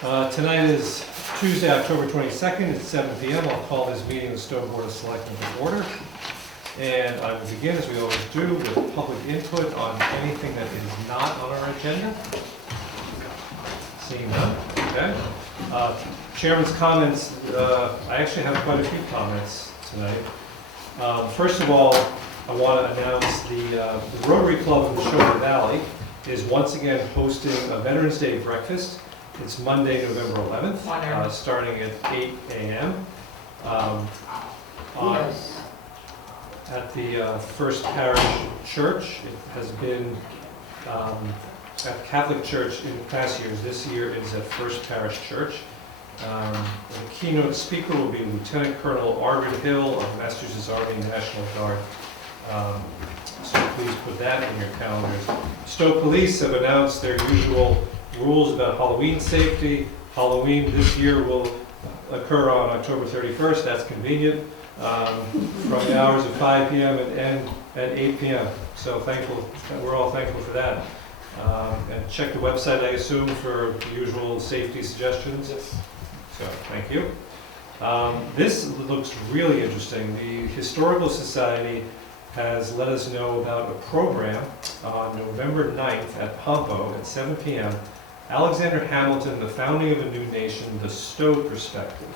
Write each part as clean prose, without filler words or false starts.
Tonight is Tuesday, October 22nd, it's 7 p.m. I'll call this meeting of the Stow Board of Selectmen to order. And I will begin, as we always do, with public input on anything that is not on our agenda. Seeing none, okay. Chairman's comments, I actually have quite a few comments tonight. First of all, I want to announce the Rotary Club in the Sugar Valley is once again hosting a Veterans Day breakfast. It's Monday, November 11th, starting at 8 a.m. At the First Parish Church. It has been at Catholic Church in past years. This year is at First Parish Church. The keynote speaker will be Lieutenant Colonel Arvid Hill of Massachusetts Army National Guard. So please put that in your calendars. Stow Police have announced their usual rules about Halloween safety. Halloween this year will occur on October 31st. That's convenient. From the hours of 5 p.m. and end at 8 p.m. So we're all thankful for that. And check the website, I assume, for the usual safety suggestions. Yes. So thank you. This looks really interesting. The Historical Society has let us know about a program on November 9th at Pompo at 7 p.m. Alexander Hamilton, the Founding of a New Nation, the Stow Perspective.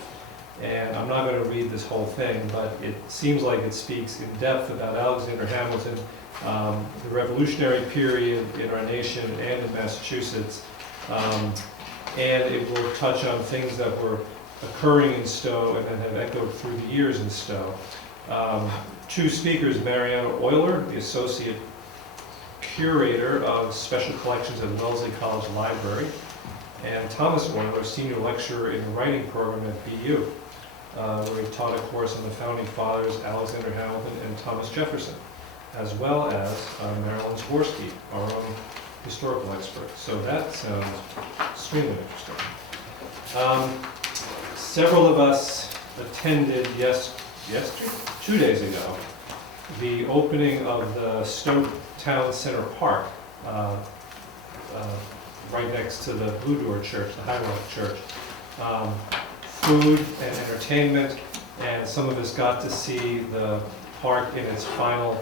And I'm not going to read this whole thing, but it seems like it speaks in depth about Alexander Hamilton, the revolutionary period in our nation and in Massachusetts. And it will touch on things that were occurring in Stow and then have echoed through the years in Stow. Two speakers, Mariana Euler, the Associate Curator of Special Collections at Wellesley College Library, and Thomas Euler, Senior Lecturer in the Writing Program at BU, where he taught a course on the Founding Fathers, Alexander Hamilton and Thomas Jefferson, as well as Marilyn Zworsky, our own historical expert. So that sounds extremely interesting. Several of us attended 2 days ago, the opening of the Stow Town Center Park, right next to the Blue Door Church, the High Rock Church. Food and entertainment, and some of us got to see the park in its final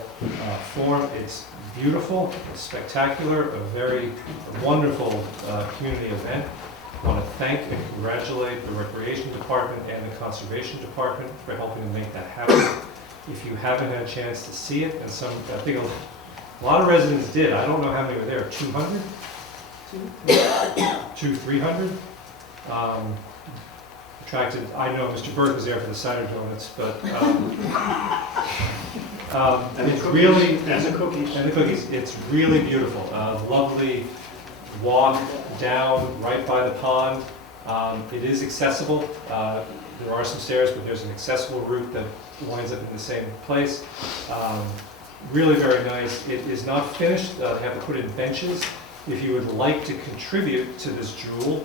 form. It's beautiful, it's spectacular, a very wonderful community event. I want to thank and congratulate the Recreation Department and the Conservation Department for helping to make that happen. If you haven't had a chance to see it, and I think a lot of residents did. I don't know how many were there, 200? 300? Attracted, I know Mr. Burke was there for the cider donuts, but it's really, and the cookies, it's really beautiful. Lovely walk down right by the pond. It is accessible. There are some stairs, but there's an accessible route that winds up in the same place. Really very nice. It is not finished. They have to put in benches. If you would like to contribute to this jewel,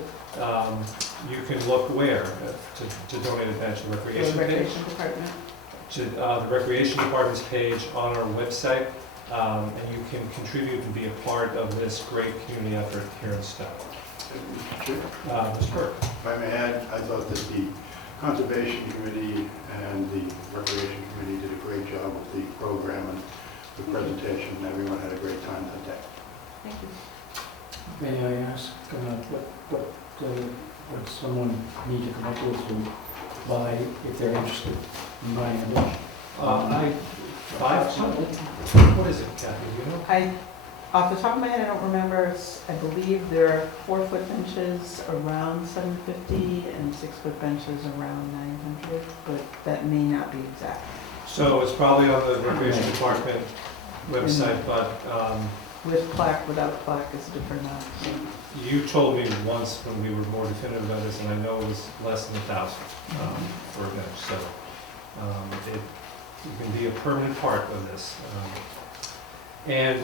you can look where to donate a bench. The Recreation Department. To the Recreation Department's page on our website, and you can contribute and be a part of this great community effort here in Stow. Mr. Burke. If I may add, I thought that the Conservation Committee and the Recreation Committee did a great job with the program and the presentation, and everyone had a great time that day. Thank you. May I ask, what would someone need to come up with to buy if they're interested in buying a bench? What is it, Kathy, do you know? Off the top of my head, I don't remember. I believe there are 4-foot benches around $750 and 6-foot benches around $900, but that may not be exact. So it's probably on the Recreation Department website, but with plaque, without plaque is a different amount. you told me once when we were more definitive about this, and I know it was less than 1,000 for a bench. So it can be a permanent part of this. And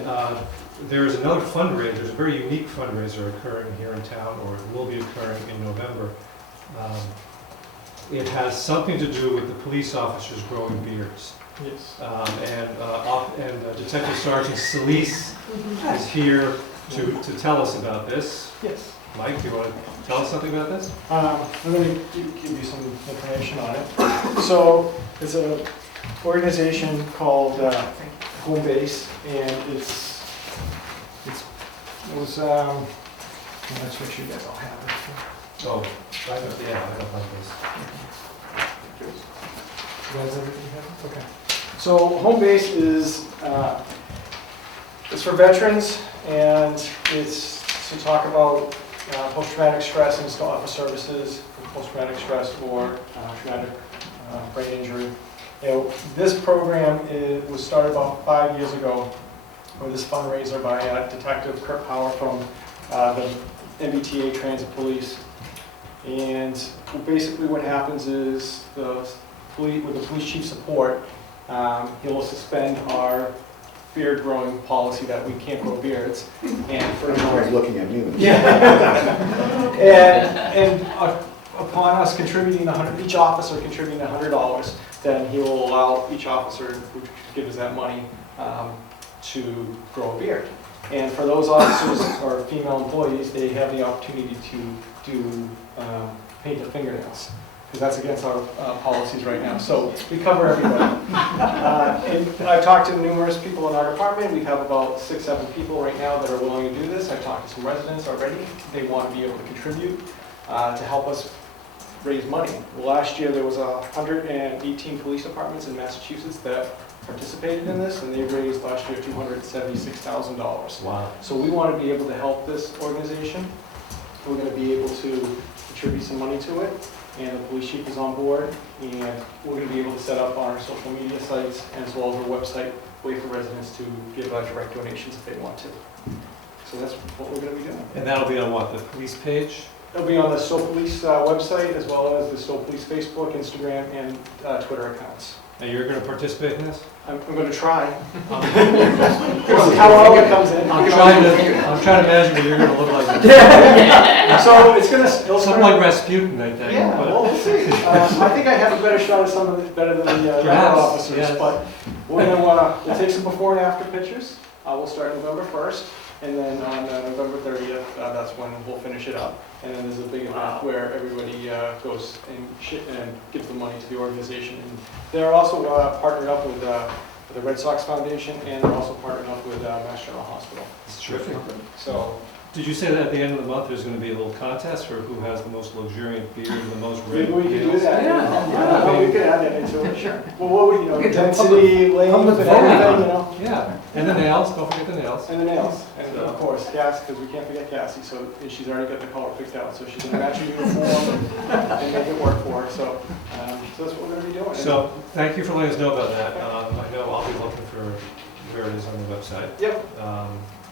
there's another fundraiser, there's a very unique fundraiser occurring here in town, or it will be occurring in November. It has something to do with the police officers growing beards. Yes. And Detective Sergeant Solis is here to tell us about this. Yes. Mike, do you want to tell us something about this? I'm going to give you some information on it. So there's an organization called Home Base, and it was, let's make sure you guys all have it. Oh, I don't like this. You guys everything have it? Okay. So Home Base is, it's for veterans, and it's to talk about post-traumatic stress and to offer services for post-traumatic stress or traumatic brain injury. You know, this program was started about 5 years ago with this fundraiser by Detective Kurt Power from the MBTA Transit Police. And basically what happens is with the police chief's support, he will suspend our beard growing policy that we can't grow beards. And for looking at you. Yeah. and upon us contributing each officer contributing $100, then he will allow each officer who gives that money to grow a beard. And for those officers or female employees, they have the opportunity to do paint their fingernails, because that's against our policies right now. So we cover everybody. And I've talked to numerous people in our department. We have about 6-7 people right now that are willing to do this. I've talked to some residents already. They want to be able to contribute to help us raise money. Well, last year there was 118 police departments in Massachusetts that participated in this, and they raised last year $276,000. Wow. So we want to be able to help this organization. We're going to be able to contribute some money to it, and the police chief is on board, and we're going to be able to set up on our social media sites as well as our website way for residents to give direct donations if they want to. So that's what we're going to be doing. And that'll be on what, the police page? It'll be on the Stow Police website as well as the Stow Police Facebook, Instagram, and Twitter accounts. And you're going to participate in this? I'm going to try. How well it comes in. I'm trying to imagine what you're going to look like. So it's going to... Something like Rasputin, I think. Yeah, but- well, we'll see. I think I have a better shot at some of it better than the other Perhaps, officers, yes. but we're going to we'll take some before and after pictures. We'll start November 1st, and then on November 30th, that's when we'll finish it up. And then there's a big event where everybody goes and gives the money to the organization. And they're also partnered up with the Red Sox Foundation, and they're also partnered up with Mass General Hospital. It's terrific. So, Did you say that at the end of the month there's going to be a little contest for who has the most luxuriant beard and the most red maybe we can do nails? that. Yeah. We could add that into it. Sure. Well, what would, We could do density, length, and public everything, voting. you know? Yeah, and the nails, don't forget the nails. And the nails, and of course, Cassie, because we can't forget Cassie, so and she's already got the color picked out, so she's gonna match her uniform and make it work for her, so that's what we're gonna be doing. So, thank you for letting us know about that. I know I'll be looking for where it is on the website. Yep,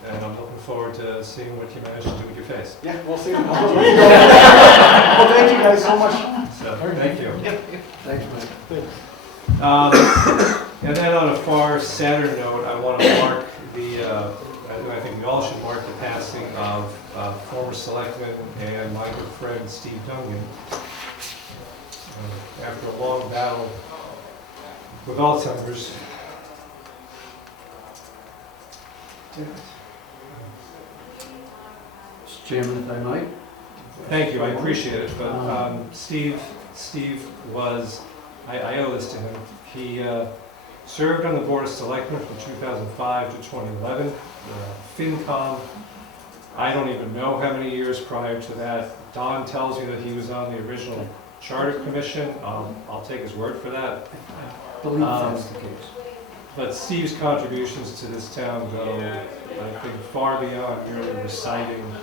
And I'm looking forward to seeing what you manage to do with your face. yeah, we'll see. Well, thank you guys so much. So, thank you. Thanks, Mike. And then on a far sadder note, I want to mark I think we all should mark the passing of former Selectman and my good friend Steve Dungan. After a long battle with Alzheimer's. Mr. Chairman, if I might. Thank you, I appreciate it, but Steve was, I owe this to him. He served on the Board of Selectmen from 2005 to 2011, FinCom. I don't even know how many years prior to that. Don tells me that he was on the original Charter Commission. I'll take his word for that. I believe that's the case. But Steve's contributions to this town go, I think, far beyond merely reciting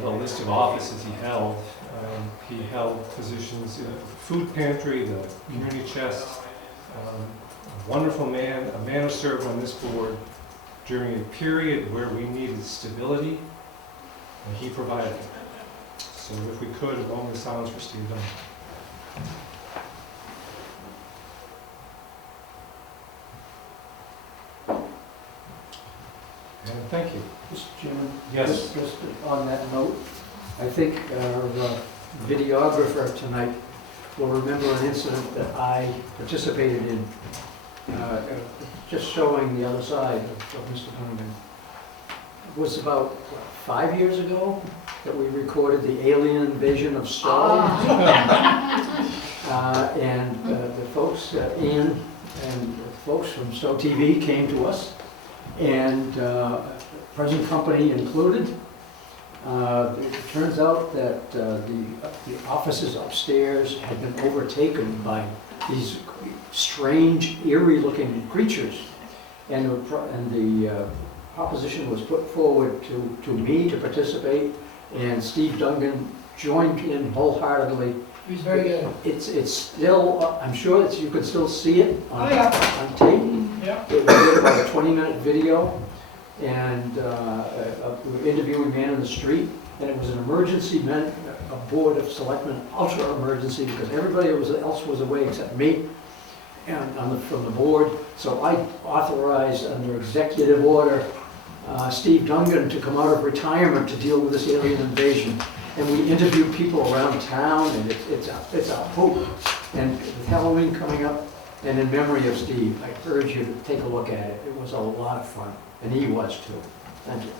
the list of offices he held. He held positions in the food pantry, the community chest. A wonderful man, a man who served on this board during a period where we needed stability, and he provided it. So if we could, a moment of silence for Steve Dunn. And thank you. Mr. Chairman? Yes. Just on that note, I think our videographer tonight will remember an incident that I participated in, just showing the other side of Mr. Donovan. was about, what, 5 years ago that we recorded the alien invasion of Stow. And the folks, Ian and the folks from Stow TV came to us, and present company included. It turns out that the offices upstairs had been overtaken by these strange, eerie-looking creatures. And the proposition was put forward to me to participate, and Steve Dungan joined in wholeheartedly. He was very good. It's still, I'm sure that you can still see it on, Oh, yeah. on tape. Yeah. It was about a 20-minute video, and we were interviewing man in the street, and it was an emergency a board of selectmen, ultra emergency, because everybody else was away except me and from the board. So I authorized under executive order Steve Dungan to come out of retirement to deal with this alien invasion. And we interviewed people around town, and it's a hoot. And with Halloween coming up, and in memory of Steve, I urge you to take a look at it. It was a lot of fun, and he was too. Thank you.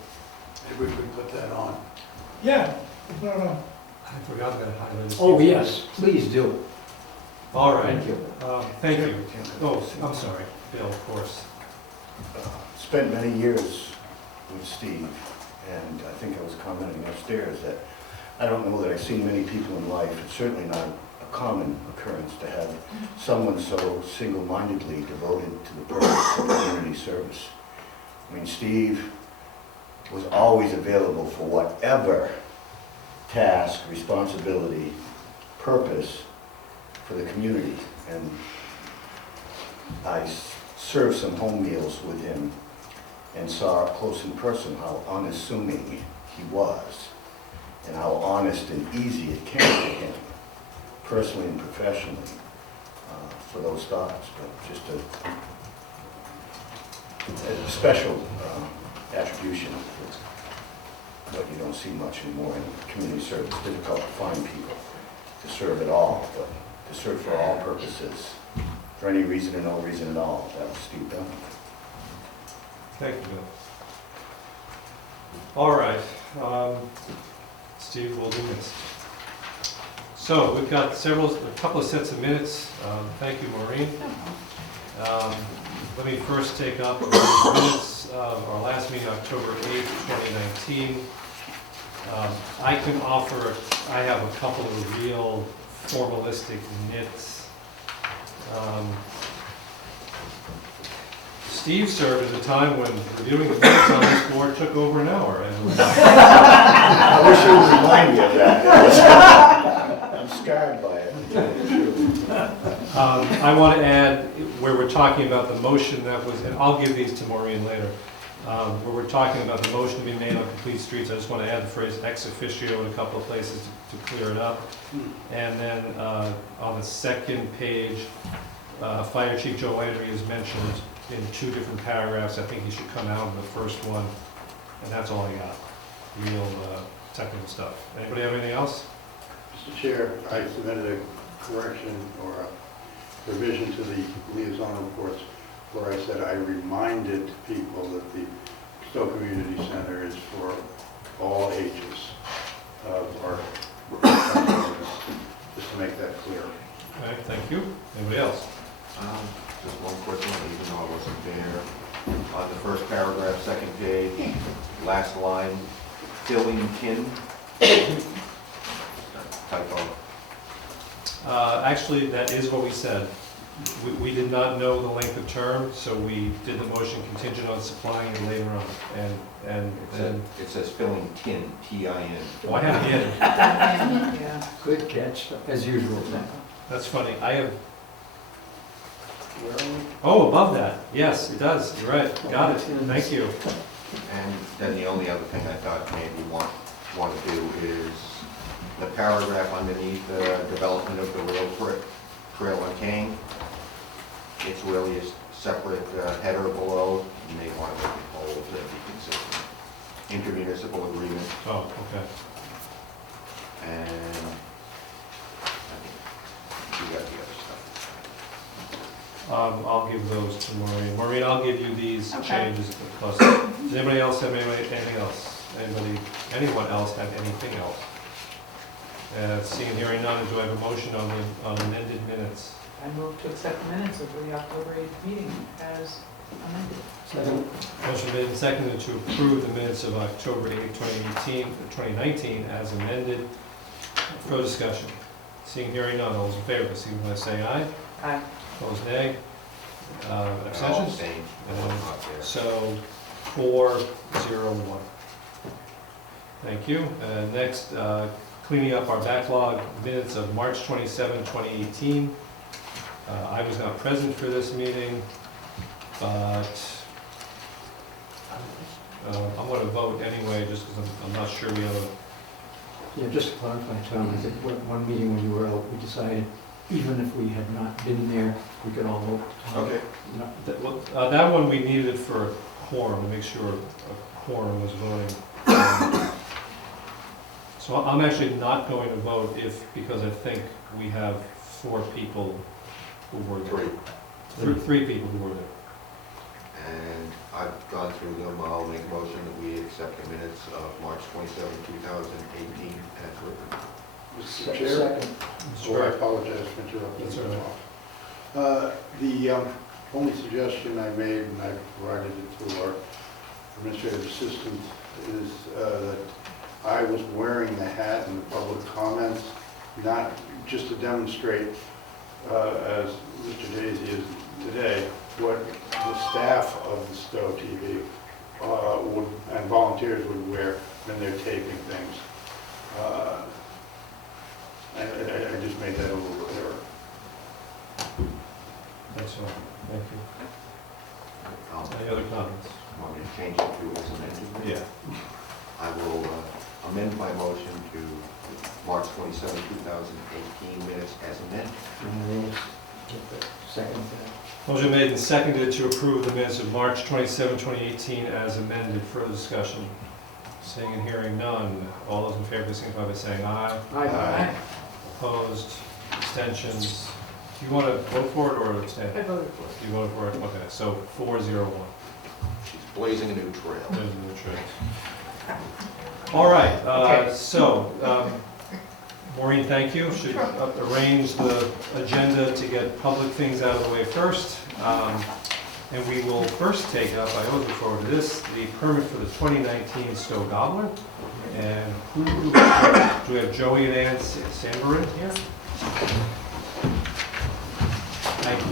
Maybe we could put that on. Yeah. No, no. I forgot that highlighted. Oh, yes, please do. All right. Thank you. Thank you. Oh, I'm sorry, Bill, of course. Spent many years with Steve, and I think I was commenting upstairs that I don't know that I've seen many people in life. It's certainly not a common occurrence to have someone so single-mindedly devoted to the purpose of community service. I mean, Steve was always available for whatever task, responsibility, purpose for the community. And I served some home meals with him and saw up close and personal how unassuming he was and how honest and easy it came to him, personally and professionally, for those thoughts. But just a special attribution of what you don't see much anymore in community service. It's difficult to find people to serve at all, but to serve for all purposes, for any reason or no reason at all. That was Steve Duncan. Thank you, Bill. All right, Steve will do this. So we've got a couple of sets of minutes. Thank you, Maureen. Let me first take up the minutes of our last meeting, October 8th, 2019. I can offer, I have a couple of real formalistic nits. Steve served at a time when reviewing the minutes on this board took over an hour. I wish you would remind me of that. I'm scarred by it. I want to add, where we're talking about the motion that was, and I'll give these to Maureen later, where we're talking about the motion to be made on complete streets, I just want to add the phrase ex officio in a couple of places to clear it up. And then on the second page, Fire Chief Joe Landry is mentioned in 2 different paragraphs. I think he should come out in the first one, and that's all I got. Real technical stuff. Anybody have anything else? Mr. Chair, I submitted a correction or a revision to the liaison reports where I said I reminded people that the Stow Community Center is for all ages of our residents, just to make that clear. All right, thank you. Anybody else? Just one quick one, even though I wasn't there. On the first paragraph, second page, last line, filling kin. Typo. Actually, that is what we said. We did not know the length of term, so we did the motion contingent on supplying it later on. And then, It says filling tin, T-I-N. oh, I have it in. Yeah. Good catch, as usual. That's funny. I have, Where are we? oh, above that. Yes, it does. You're right. Got it. Thank you. And then the only other thing I thought maybe want to do is the paragraph underneath the development of the rail trail on Kane. It's really a separate header below. You may want to make it bold to be consistent. Intermunicipal agreement, Oh, okay. and I think you got the other stuff. I'll give those to Maureen. Maureen, I'll give you these Okay. changes plus. Does anybody else have anything else? Anyone else have anything else? Seeing and hearing none, do I have a motion on amended minutes? I move to accept the minutes of the October 8th meeting as amended. Second. Motion made and seconded to approve the minutes of October 8, 2019 as amended. Further discussion. Seeing, hearing none, all those in favor, signify by saying aye. Aye. Opposed, nay. I'll Abstentions? abstain. And I'm not there. so, 4-0-1. Thank you. Next, cleaning up our backlog minutes of March 27, 2018. I was not present for this meeting, but I'm going to vote anyway, just because I'm not sure we have a... Yeah, just to clarify, Tom, I think one meeting when you were out, we decided even if we had not been there, we could all vote. Okay. You know, That one we needed it for a quorum, to make sure a quorum was voting. So I'm actually not going to vote because I think we have 4 people who were there. Three people who were there. And I've gone through them. I'll make a motion that we accept the minutes of March 27, 2018 as written. Mr. Chair? Second. Oh, I apologize for interrupting. That's all right. The only suggestion I made, and I provided it to our administrative assistant, is that I was wearing the hat in the public comments, not just to demonstrate, as Mr. Daisy is today, what the staff of the Stow TV would, and volunteers would wear when they're taping things. I just made that a little clearer. That's all. Thank you. I'll- Any other comments? Want me to change it to as amended? Yeah. I will amend my motion to March 27, 2018 minutes as amended. And then get the second. Motion made and seconded to approve the minutes of March 27, 2018 as amended. Further discussion. Seeing and hearing none. All those in favor signify by saying aye. Aye. Opposed? Abstentions? Do you want to vote for it or abstain? I voted for it. You voted for it? Okay, so 4-0-1. She's blazing a new trail. There's a new choice. All right, so, Maureen, thank you. Should arrange the agenda to get public things out of the way first. And we will first take up, I always look forward to this, the permit for the 2019 Stow Gobbler. And who do we have? Joey and Ann Sabourin here? Thank you.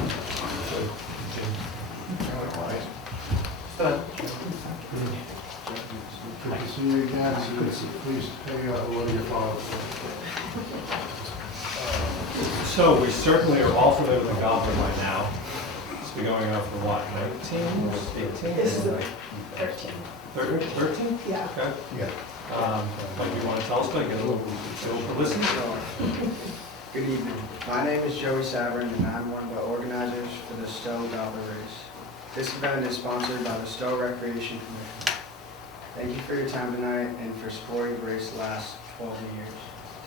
Good to see you again. Please pay a lot of your follow. So we certainly are all familiar with the Gobbler by now. It's been going on for what, 19, 18? This is the 13. 13? Yeah. Okay. Yeah. But you want to tell us, about it? Get a little listen? Good evening. My name is Joey Sabourin, and I'm one of the organizers for the Stow Gobbler Race. This event is sponsored by the Stow Recreation Commission. Thank you for your time tonight and for supporting the race the last 12 years.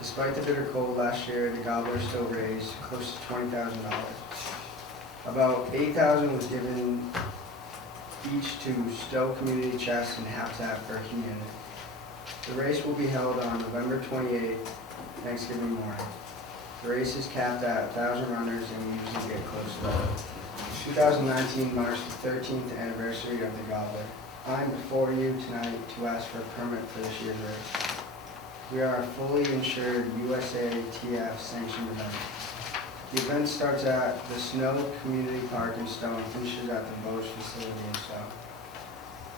Despite the bitter cold last year, the Gobbler still raised close to $20,000. About $8,000 was given each to Stow Community Chest and Habitat for Humanity. The race will be held on November 28th, Thanksgiving morning. The race is capped at 1,000 runners and we usually get close to that. 2019 marks the 13th anniversary of the Gobbler. I'm before you tonight to ask for a permit for this year's race. We are a fully insured USATF sanctioned event. The event starts at the Snow Community Park in Stow and finishes at the Bose facility in Stow.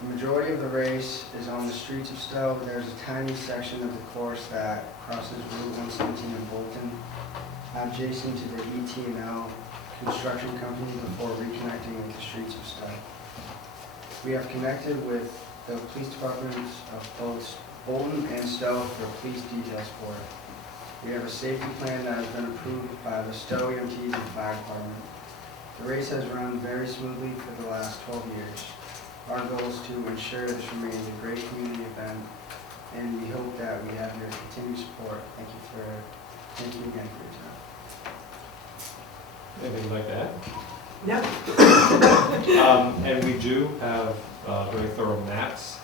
The majority of the race is on the streets of Stow. There's a tiny section of the course that crosses Route 117 in Bolton, adjacent to the ET&L construction company before reconnecting with the streets of Stow. We have connected with the police departments of both Bolton and Stow for police detail support. We have a safety plan that has been approved by the Stow EMTs and fire department. The race has run very smoothly for the last 12 years. Our goal is to ensure this remains a great community event, and we hope that we have your continued support. Thank you again for your time. Anything like that? Yep. And we do have very thorough maps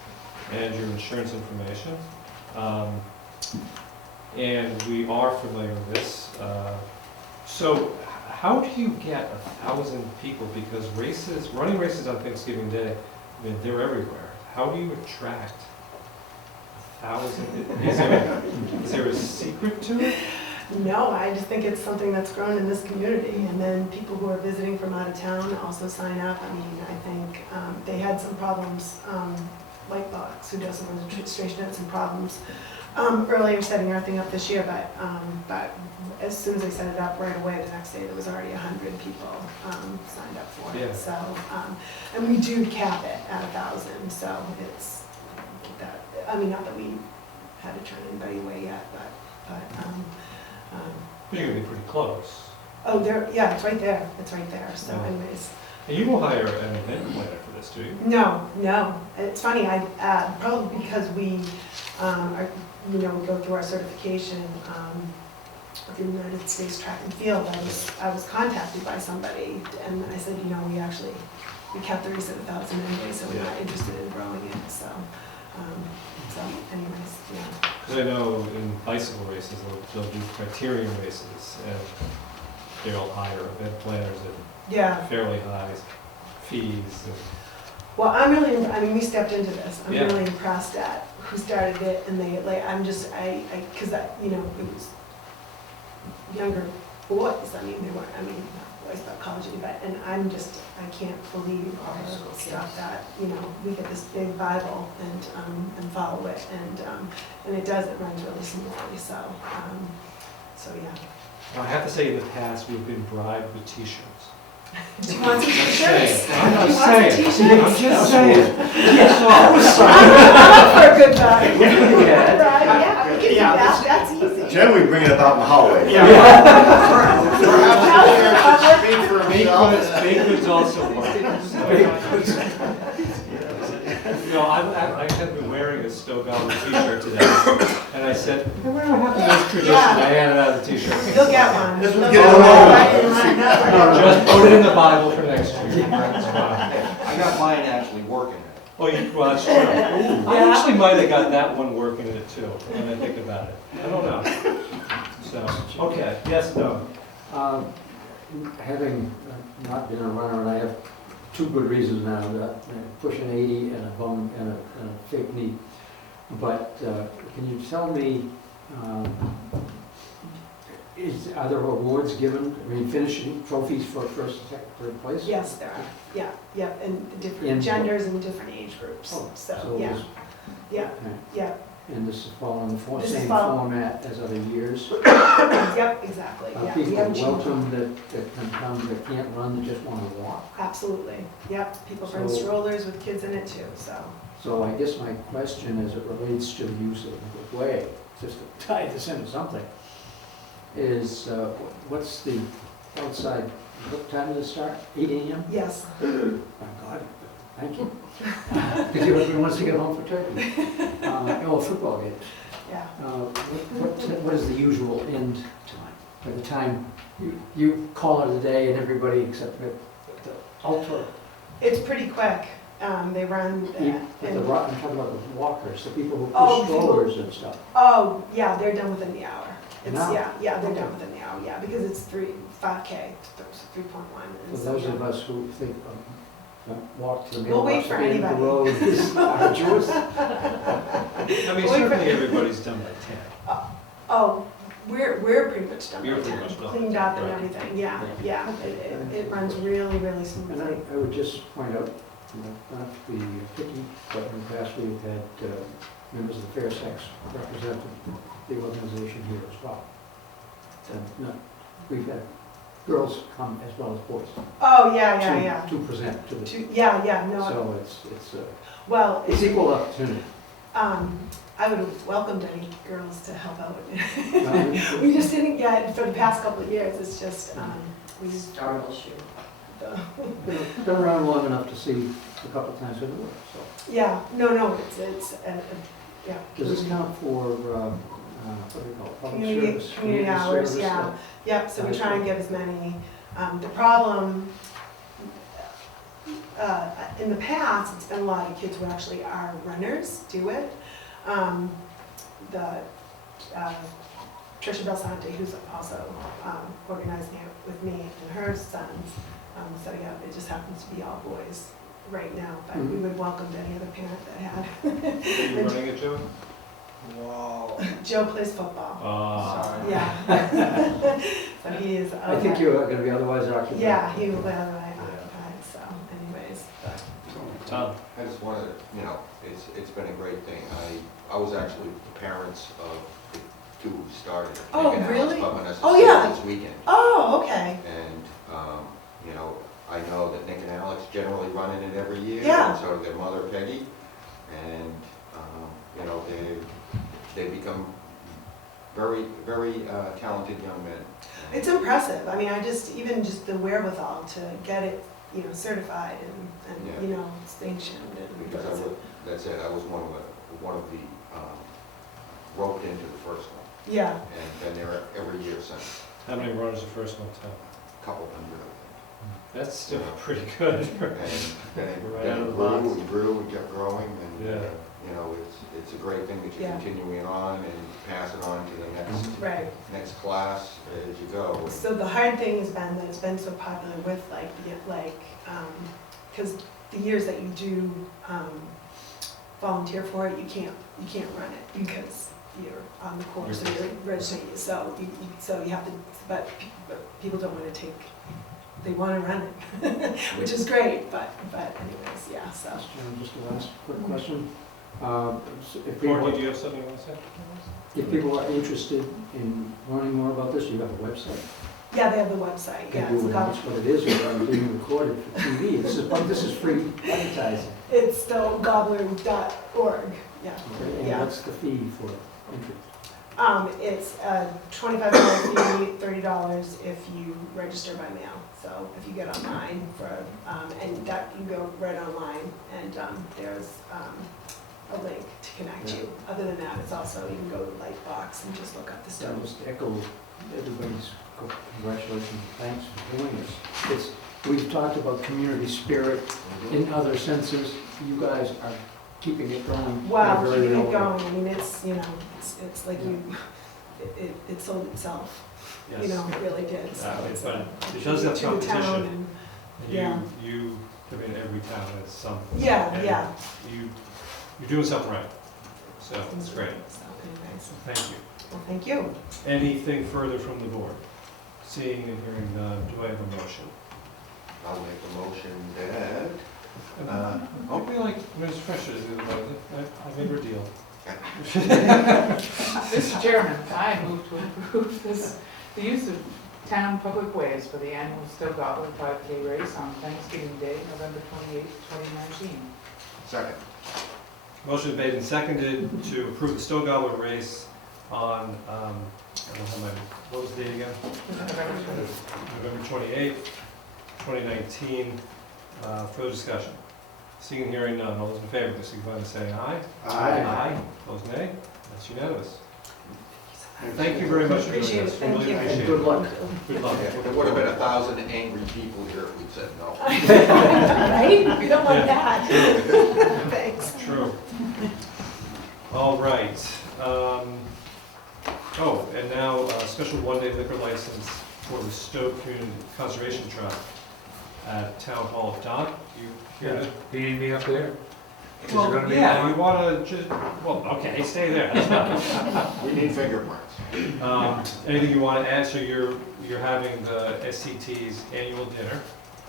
and your insurance information. And we are familiar with this. So how do you get 1,000 people? Because running races on Thanksgiving Day, I mean, they're everywhere. How do you attract 1,000? Is there a secret to it? No, I just think it's something that's grown in this community, and then people who are visiting from out of town also sign up. I mean, I think they had some problems, Lightbox, who does some registration, had some problems earlier setting everything up this year, but as soon as they set it up right away, the next day there was already 100 people signed up for it. Yeah. So, and we do cap it at 1,000, so it's that, I mean, not that we had to turn anybody away yet, but You're gonna be pretty close. oh, there, yeah, it's right there, so Yeah. anyways. And you will hire an event planner for this, do you? No, it's funny, probably because we, are, we go through our certification, of the United States Track and Field. I was contacted by somebody, and I said, we kept the race at 1,000 anyway, so we're not interested in growing it, so anyways, yeah. Because I know in bicycle races, they'll do criterion races, and they'll hire event planners at Yeah, fairly high fees. well, I'm really, I mean, we stepped into this, I'm Yeah. really impressed at who started it, and they, like, I'm just, because it was younger boys, I mean, they weren't, not boys, but college, and I can't believe all the stuff that, we get this big Bible and follow it, and it runs really smoothly, so yeah. Now, I have to say, in the past, we've been bribed with T-shirts. Do you want some t-shirts? I'm not You want some saying. t-shirts? I'm just saying. I'm up for a good buy. Yeah. Yeah, we can do that, that's easy. Generally bring it up out in the hallway. Perhaps the speak for himself. Baked goods also work. I have been wearing a Stow Gobbler T-shirt today, and I said, we're not having this tradition. I handed out the T-shirt. You'll get one. This was You'll getting get one along. right in my number. Just put it in the Bible for next year. That's fine. I got mine actually working it. Oh, well, that's true. I actually might have got that one working in it too, when I think about it. I don't know. So, okay, yes, no. Having not been a runner, and I have two good reasons now, pushing 80 and a bum and a fake knee. But can you tell me, are there awards given, finishing trophies for first, second, third place? Yes, there are, yeah, and different And- genders and different age groups, Oh, so, yeah, this- yeah, okay. yeah, And this is following the This is same follow- format as other years? yep, exactly, Are yeah. We people haven't changed welcome that can come, that can't run, that just want to walk? Absolutely, yep, people bring So- strollers with kids in it too, so. So I guess my question as it relates to the use of the way, just to tie this into something, is what's the outside, what time does it start? 8 AM? Yes, My God, thank you. Because everybody wants to get home for turkey. Football games. yeah. What is the usual end time? By the time you call it a day and everybody except the ultra, It's pretty quick, they run, I'm talking about the walkers, the people who Oh, push people- strollers and stuff. oh, yeah, they're done within the hour. An It's, hour? yeah, they're done within the hour, yeah, because it's 5K, 3.1. and For so, those yeah. of us who think walk to the We'll wait mailbox for at the end of the anybody. road is arduous. I mean, certainly everybody's done by 10. Oh, we're pretty much done. You're by pretty 10, much done. Cleaned up and Right. everything, yeah, it runs really, really And smoothly. I would just point out, not to be picky, but in the past we've had members of the fair sex represent the organization here as well. And we've had girls come as well as boys. Oh, yeah. To present to the, Yeah, no, so it's well, it's equal opportunity. I would have welcomed any girls to help out. Um, We just didn't get, for the past couple of years, it's just, we Startle shoot. Been around long enough to see a couple of times in the work, so. yeah, no, it's, yeah. Does this count for, what do you call it, public Community, service? community hours, service, yeah. Yep, so we try and give as many. The problem, in the past, it's been a lot of kids who actually are runners do it. Trisha Belsante, who's also organizing it with me and her sons, setting up, it just happens to be all boys right now, but we would welcome any other parent that had. Are you running it, Joe? Whoa. Joe plays football. Sorry. Yeah. So he is. I think you're gonna be otherwise occupied. Yeah, he will be otherwise occupied, so anyways, but. Tom? I just wanted to, it's been a great thing. I was actually the parents of the two who started. Oh, Nick and Alex really? Putman as Oh, a yeah. This weekend. Oh, okay. And, I know that Nick and Alex generally run in it every year. Yeah. And so do their mother, Peggy. And, they become very, very talented young men. It's impressive. I mean, even just the wherewithal to get it, certified and Yeah. sanctioned and. Because that's it, I was one of the roped into the first one. Yeah. And been there every year since, How many runners the first one tell? a couple hundred, I That's still pretty good. think. And Right then out it of the box. grew and grew and kept growing, and, Yeah. it's a great thing that you're Yeah. continuing on and pass it on to the Right. next class as you go. And So the hard thing has been that it's been so popular with because the years that you do volunteer for it, you can't run it because you're on the course and you're registering. So you have to, but people don't want to take. They want to run it, which is great. But anyways, yeah. So. Just a last quick question. If Courtney, people, do you have something you want to say? if people are interested in learning more about this, you have a website. Yeah, they have the website. Yeah, Can it's you announce what it is, or I'm being recorded for TV? This is free advertising. It's still gobbler.org. Yeah. Okay, and Yeah. what's the fee for entry? It's a $25 fee, $30 if you register by mail. So if you get online and that you go right online, and there's a link to connect you. Other than that, it's also, you can go to Lightbox and just look up the So stuff. just echo everybody's congratulations, thanks for doing this. We've talked about community spirit in other senses. You guys are keeping it going. Wow, at a very keeping low it rate. going, I mean, it's like it sold itself. Yes. It really did. So Exactly, it's but a- it does have to the town competition. and- And Yeah. you, I mean, every town has something. Yeah, And yeah. You're doing something right, so it's great. So anyways, Thank you. well, thank you. Anything further from the board? Seeing and hearing none, do I have a motion? I'll make a motion that, Don't be like Ms. Fisher, I made her deal. Mr. Chairman, I move to approve the use of town public ways for the annual Stow Gobbler 5K race on Thanksgiving Day, November 28, 2019. second. Motion made and seconded to approve the Stow Gobbler race on, I don't have what was the date again? November 28th, 2019. Further discussion? Seeing and hearing none, all those in favor, please signify by saying aye. Aye. Opposed, nay. That's unanimous. Thank you very much for doing Appreciate this. it. Thank Really you. appreciate And it. good luck. Good luck. There would have been 1,000 angry people here if we'd said no. Right? We don't want that. Thanks. True. All right. And now a special one-day liquor license for the Stow Community Conservation Trust at Town Hall. Don, you here to? Do you need me up there? Well, yeah, you want to just, okay, stay there. That's fine. We need fingerprints. Anything you want to add? So you're having the SCT's annual dinner,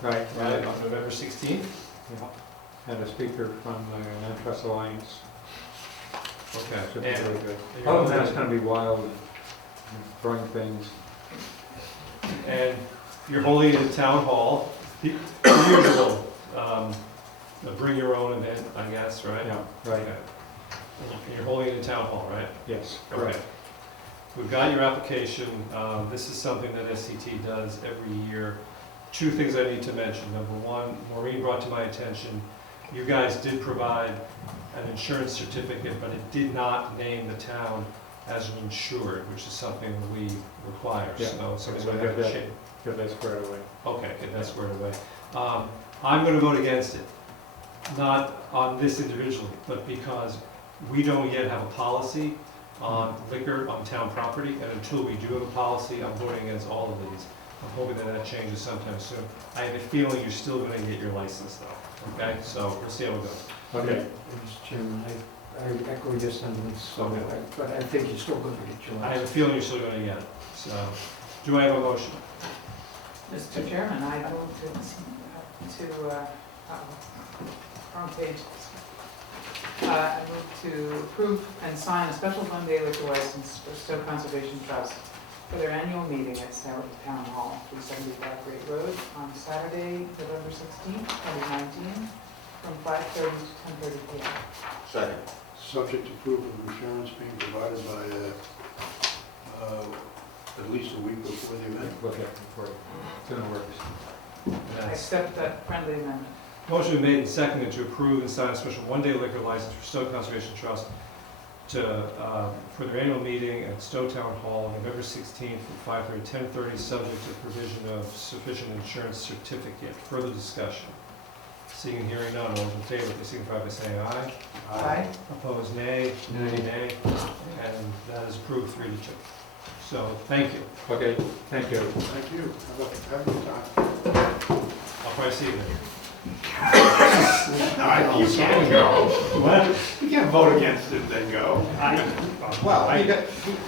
Right, right, on November 16th? yeah. And a speaker from the Antitrust Alliance. Okay. Should be And really good. you're Other than gonna- that, it's gonna be wild, and throwing things. And you're holding it at Town Hall, the usual, bring your own event, I guess, right? Yeah, right, Okay. And you're holding it at Town Hall, right? yes. Okay. We've got your application. This is something that SCT does every year. Two things I need to mention. Number one, Maureen brought to my attention, you guys did provide an insurance certificate, but it did not name the town as an insured, which is something we require. Yeah. So somebody's So going to have to get change. that squared away. Okay, get that squared away. I'm gonna vote against it, not on this individually, but because we don't yet have a policy on liquor on town property, and until we do have a policy, I'm voting against all of these. I'm hoping that that changes sometime soon. I have a feeling you're still gonna get your license though, okay? So we'll see how it goes. Okay. Mr. Chairman, I echo your sentiments, so, Okay. but I think you're still going to get your I have a license. feeling you're still gonna get it, so, do I have a motion? Mr. Chairman, I move wrong page. I move to approve and sign a special one-day liquor license for Stow Conservation Trust for their annual meeting at Stow Town Hall, 375 Great Road, on Saturday, November 16th, 2019, from 5:30 to 10:30 p.m. Second. Subject to proof of insurance being provided by at least a week before the event. Look at before it's in the works. I That's- accept that friendly amendment. Motion been made and seconded to approve and sign a special one-day liquor license for Stow Conservation Trust to, for their annual meeting at Stow Town Hall, November 16th, from 5:30 to 10:30, subject to provision of sufficient insurance certificate. Further discussion? Seeing and hearing none, all those in favor, please signify by saying aye. Aye. Opposed, nay. Nay. And that is approved 3-2. So, thank you. Okay, thank you. Thank you. Have a good time. I'll probably see you there. You can't go. What? You can't vote against it, then go. Well, he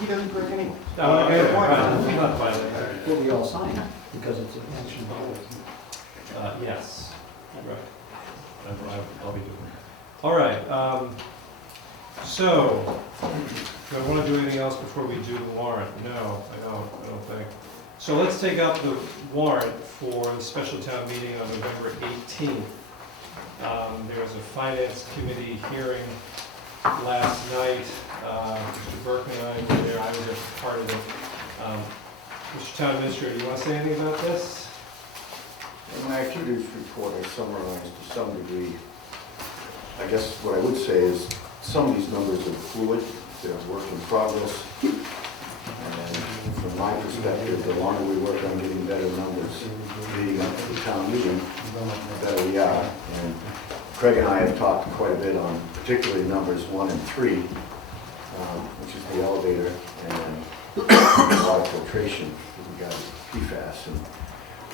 doesn't bring any. I'm not violating. Will we all sign it, because it's an action vote? Yes, right. I'll be doing that. All right, so, do I want to do anything else before we do the warrant? No, I don't think. So let's take up the warrant for the special town meeting on November 18th. There was a finance committee hearing last night. Mr. Berkman and I were there, I was a part of it. Mr. Town Administrator, do you want to say anything about this? In my activities report, I summarized to some degree. I guess what I would say is some of these numbers are fluid, they're a work in progress. And from my perspective, the longer we work on getting better numbers leading up to the town meeting, the better we are. And Craig and I have talked quite a bit on particularly numbers 1 and 3, which is the elevator and water filtration. We got PFAS, and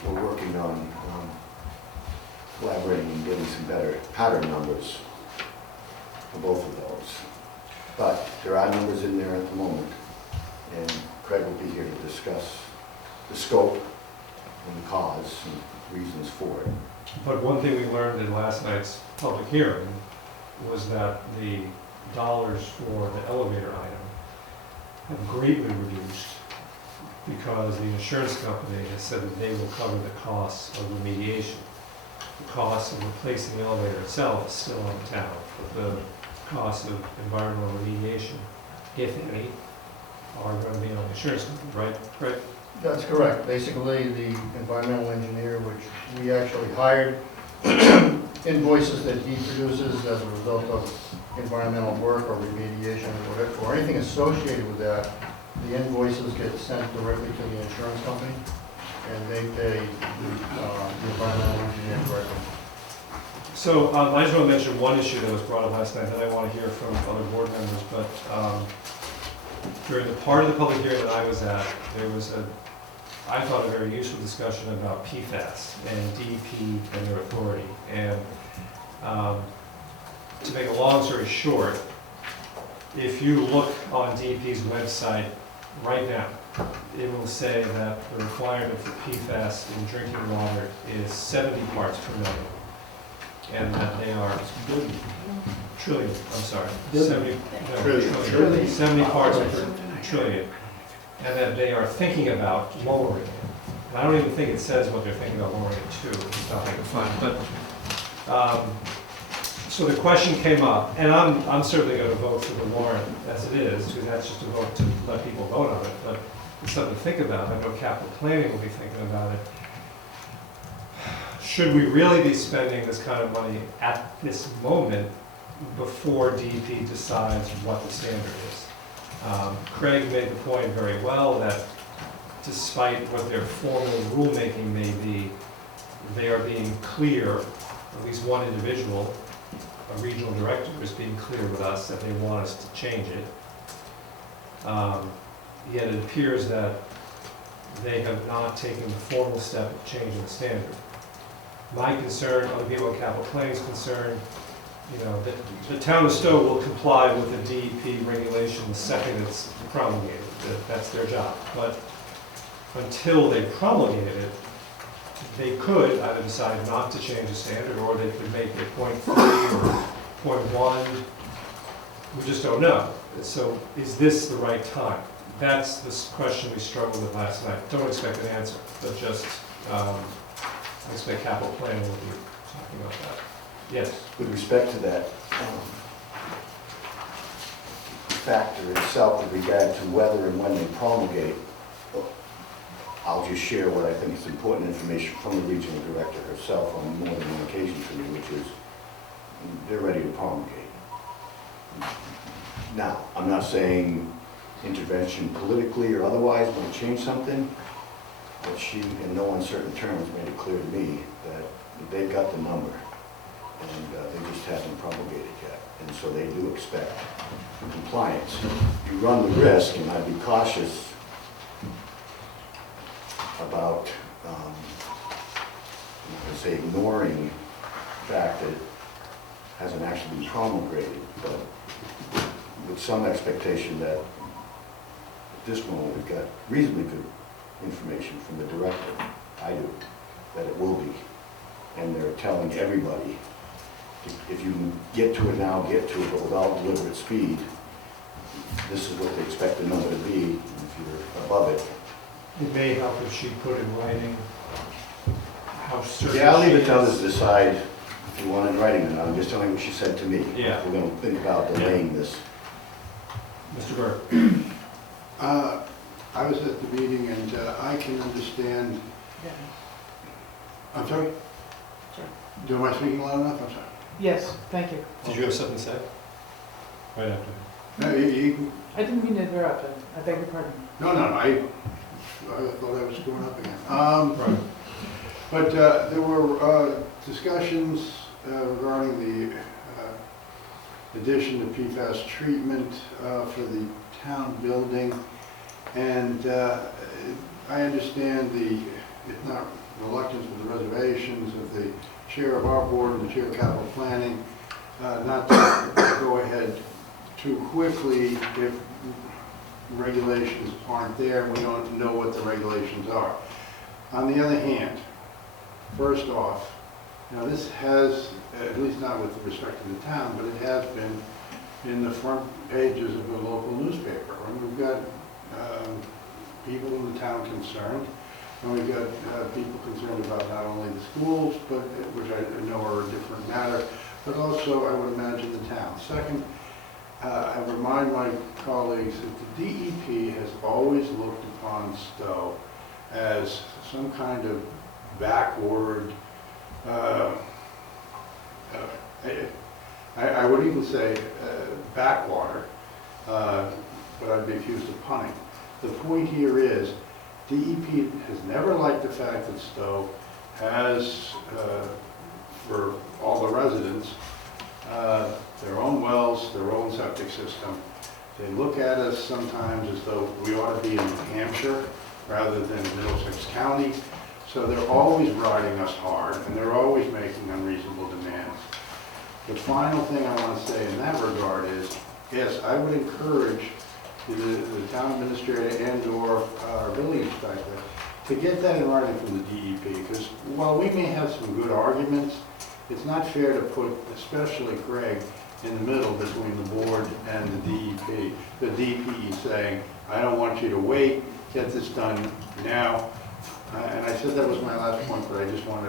we're working on collaborating and getting some better pattern numbers for both of those. But there are numbers in there at the moment, and Craig will be here to discuss the scope and the cause and reasons for it. But one thing we learned in last night's public hearing was that the dollars for the elevator item have greatly reduced because the insurance company has said that they will cover the costs of remediation. The cost of replacing the elevator itself is still on the town, but the cost of environmental remediation, if any, are going to be on the insurance company, right? Right? That's correct. Basically, the environmental engineer, which we actually hired, invoices that he produces as a result of environmental work or remediation or anything associated with that, the invoices get sent directly to the insurance company, and they pay the environmental engineer directly. So I just want to mention one issue that was brought up last night that I want to hear from other board members, but during the part of the public hearing that I was at, there was I thought, a very useful discussion about PFAS and DEP and their authority. And to make a long story short, if you look on DEP's website right now, it will say that the requirement for PFAS in drinking water is 70 parts per million. And that they are trillion, I'm sorry, 70, no, trillion, 70 parts per trillion. And that they are thinking about lowering it. And I don't even think it says what they're thinking about lowering it to, it's not like a fun, but, so the question came up, and I'm certainly gonna vote for the warrant as it is, because that's just a vote to let people vote on it, but it's something to think about. I know capital planning will be thinking about it. Should we really be spending this kind of money at this moment before DEP decides what the standard is? Craig made the point very well that despite what their formal rulemaking may be, they are being clear, at least one individual, a regional director, is being clear with us that they want us to change it. Yet it appears that they have not taken the formal step of changing the standard. My concern, other people on capital planning's concern, that the town of Stow will comply with the DEP regulation the second it's promulgated. That's their job. But until they promulgated it, they could either decide not to change the standard, or they could make it 0.3 or 0.1. We just don't know. So is this the right time? That's the question we struggled with last night. Don't expect an answer, but just I expect capital planning will be talking about that. Yes? With respect to that factor itself with regard to whether and when they promulgate, I'll just share what I think is important information from the regional director herself on more than one occasion for me, which is they're ready to promulgate. Now, I'm not saying intervention politically or otherwise might change something, but she, in no uncertain terms, made it clear to me that they've got the number, and they just haven't promulgated yet. And so they do expect compliance. You run the risk, and I'd be cautious about, I'm not going to say ignoring the fact that it hasn't actually been promulgated, but with some expectation that at this moment we've got reasonably good information from the director, I do, that it will be. And they're telling everybody, if you can get to it now, get to it, but without deliberate speed, this is what they expect the number to be. And if you're above it, It may help if she put in writing how certain yeah, I'll leave she it to others is. to decide if you want in writing or not. I'm just telling you what she said to me. Yeah. We're going to think about delaying this. Mr. Burke? I was at the meeting, and I can understand, I'm sorry? Sure. Am I speaking loud enough? I'm sorry. Yes, thank you. Did you have something to say? Right after. No, I didn't mean to interrupt, I beg your pardon. no, I thought I was going up again. Right. But there were discussions regarding the addition of PFAS treatment for the town building. And I understand the, if not reluctance, but the reservations of the chair of our board and the chair of capital planning, not to go ahead too quickly if regulations aren't there and we don't know what the regulations are. On the other hand, first off, this has, at least not with respect to the town, but it has been in the front pages of the local newspaper. And we've got people in the town concerned, and we've got people concerned about not only the schools, but which I know are a different matter, but also I would imagine the town. Second, I remind my colleagues that the DEP has always looked upon Stow as some kind of backward, I would even say backwater, but I'd be accused of punning. The point here is DEP has never liked the fact that Stow has, for all the residents, their own wells, their own septic system. They look at us sometimes as though we ought to be in New Hampshire rather than Middlesex County. So they're always riding us hard, and they're always making unreasonable demands. The final thing I want to say in that regard is, yes, I would encourage the town administrator and/or our building inspector to get that in writing from the DEP, because while we may have some good arguments, it's not fair to put, especially Craig, in the middle between the board and the DEP. The DEP saying, I don't want you to wait, get this done now. And I said that was my last point, but I just want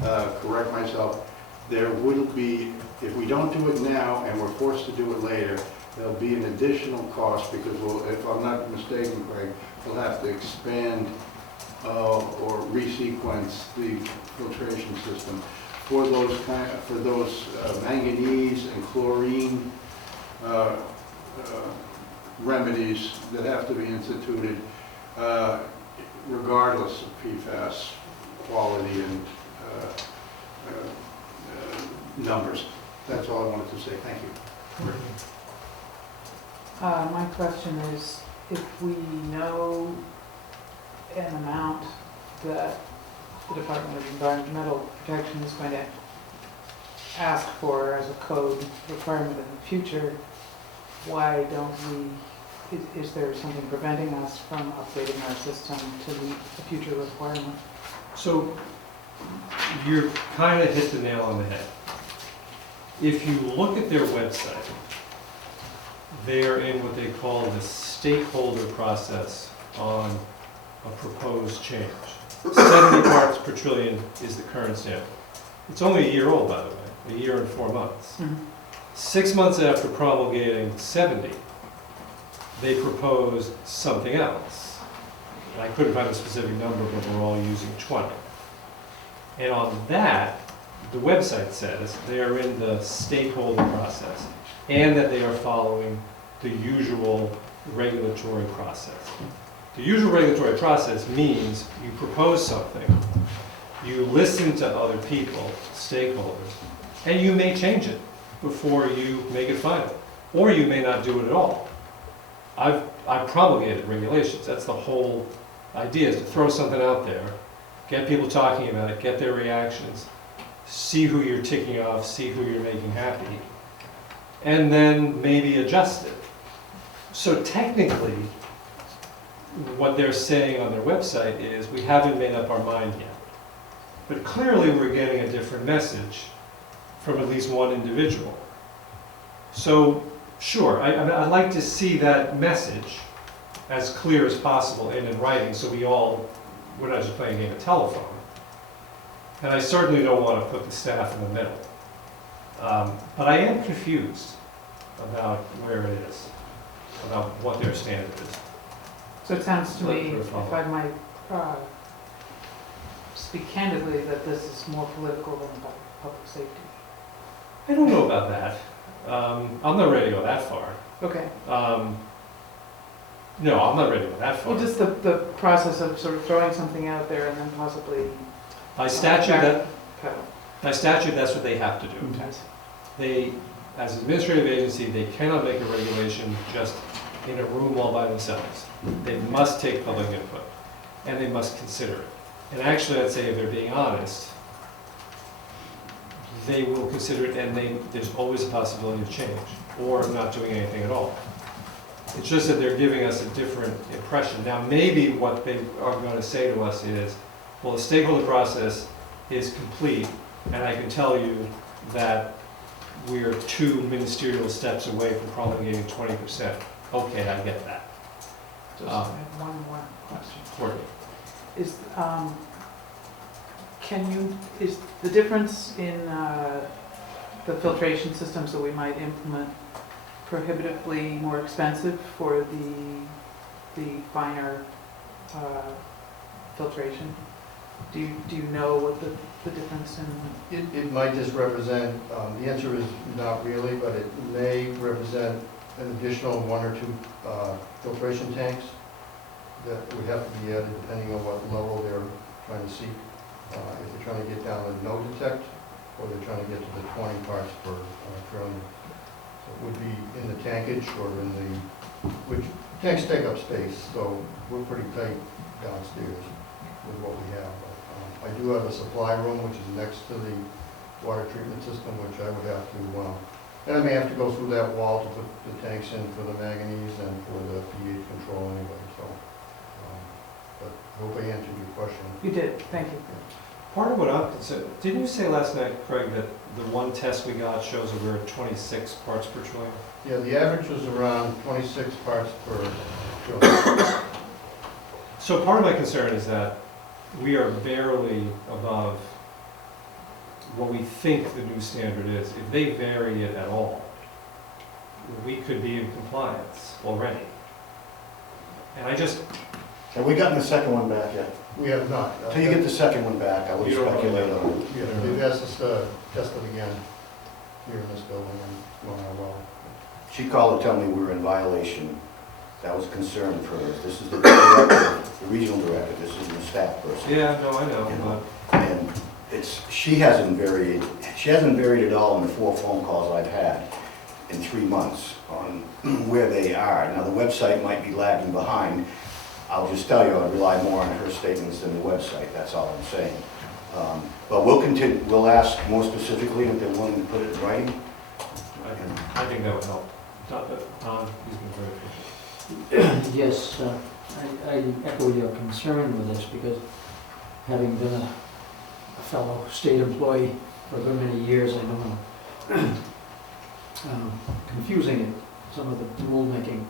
to correct myself. There will be, if we don't do it now and we're forced to do it later, there'll be an additional cost because we'll, if I'm not mistaken, Craig, we'll have to expand or resequence the filtration system for those manganese and chlorine remedies that have to be instituted. regardless of PFAS quality and numbers. That's all I wanted to say. Thank you. My question is, if we know an amount that the Department of Environmental Protection is going to ask for as a code requirement in the future, why don't we, is there something preventing us from updating our system to meet a future requirement? So you kind of hit the nail on the head. If you look at their website, they are in what they call the stakeholder process on a proposed change. 70 parts per trillion is the current standard. It's only a year old, by the way, a year and 4 months. 6 months after promulgating 70, they proposed something else. And I couldn't find a specific number, but we're all using 20. And on that, the website says they are in the stakeholder process and that they are following the usual regulatory process. The usual regulatory process means you propose something, you listen to other people, stakeholders, and you may change it before you make it final. Or you may not do it at all. I've promulgated regulations. That's the whole idea, is to throw something out there, get people talking about it, get their reactions, see who you're ticking off, see who you're making happy, and then maybe adjust it. So technically, what they're saying on their website is, we haven't made up our mind yet. But clearly we're getting a different message from at least one individual. So, sure, I'd like to see that message as clear as possible and in writing, so we're not just playing a game of telephone. And I certainly don't want to put the staff in the middle. But I am confused about where it is, about what their standard is. So it sounds to me, if I might speak candidly, that this is more political than about public safety. I don't know about that. I'm not ready to go that far. Okay. No, I'm not ready to go that far. Well, just the process of sort of throwing something out there and then possibly... By statute, pedal. by statute, that's what they have to do. They, as an administrative agency, they cannot make a regulation just in a room all by themselves. They must take public input, and they must consider it. And actually, I'd say if they're being honest, they will consider it, and there's always a possibility of change, or not doing anything at all. It's just that they're giving us a different impression. Now, maybe what they are going to say to us is, well, the stakeholder process is complete, and I can tell you that we're 2 ministerial steps away from promulgating 20%. Okay, I get that. Just I have one more question. Courtney. Is the difference in the filtration systems that we might implement prohibitively more expensive for the finer filtration? Do you know what the difference in? It might just represent, the answer is not really, but it may represent an additional 1 or 2 filtration tanks that would have to be added depending on what level they're trying to seek. If they're trying to get down to no detect, or they're trying to get to the 20 parts per trillion. So it would be in the tankage or in the, which tanks take up space, so we're pretty tight downstairs with what we have. But, I do have a supply room which is next to the water treatment system, which I would have to, and I may have to go through that wall to put the tanks in for the manganese and for the pH control anyway, so. But I hope I answered your question. You did, thank you. Part of what I'm concerned, didn't you say last night, Craig, that the one test we got shows that we're at 26 parts per trillion? Yeah, the average was around 26 parts per trillion. So part of my concern is that we are barely above what we think the new standard is. If they vary it at all, we could be in compliance already. And I just... Have we gotten the second one back yet? We have not. Till you get the second one back, I would You don't know. speculate on it. Yeah, they've asked us to test it again here in this building and on our well. She called to tell me we were in violation That was a concern for us. This is the director, the regional director, this is the staff person. Yeah, no, I know, You know, but And she hasn't varied at all in the 4 phone calls I've had in 3 months on where they are. Now, the website might be lagging behind. I'll just tell you, I rely more on her statements than the website, that's all I'm saying. But we'll continue, we'll ask more specifically if they're willing to put it in writing. I think that would help. Don, he's been very efficient. Yes, I echo your concern with this, because having been a fellow state employee for a good many years, I know how confusing it, some of the rulemaking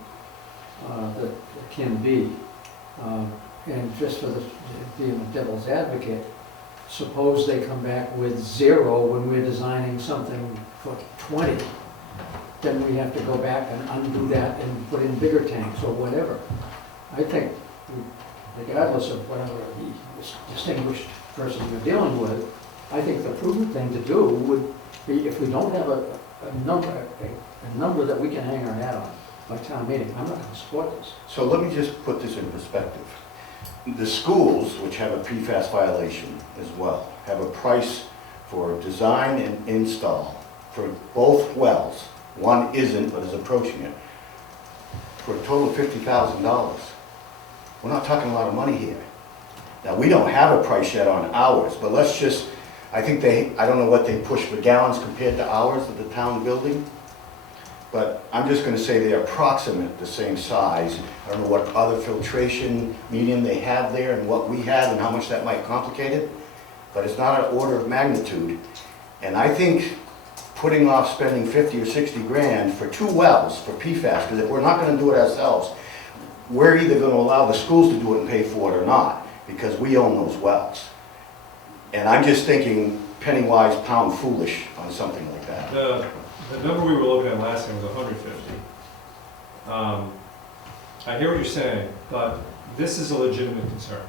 that can be. And just for being a devil's advocate, suppose they come back with 0 when we're designing something for 20, then we have to go back and undo that and put in bigger tanks or whatever. I think, regardless of whatever the distinguished person you're dealing with, I think the prudent thing to do would be, if we don't have a number that we can hang our hat on by town meeting, I'm not going to support this. So let me just put this in perspective. The schools, which have a PFAS violation as well, have a price for design and install for both wells. One isn't, but is approaching it, for a total of $50,000. We're not talking a lot of money here. Now, we don't have a price yet on ours, but let's just, I think I don't know what they push for gallons compared to ours at the town building, but I'm just gonna say they're approximate the same size. I don't know what other filtration medium they have there and what we have and how much that might complicate it, but it's not an order of magnitude. And I think putting off spending 50 or 60 grand for 2 wells for PFAS, because if we're not gonna do it ourselves, we're either gonna allow the schools to do it and pay for it or not, because we own those wells. And I'm just thinking penny wise, pound foolish on something like that. The number we were looking at last time was 150. I hear what you're saying, but this is a legitimate concern.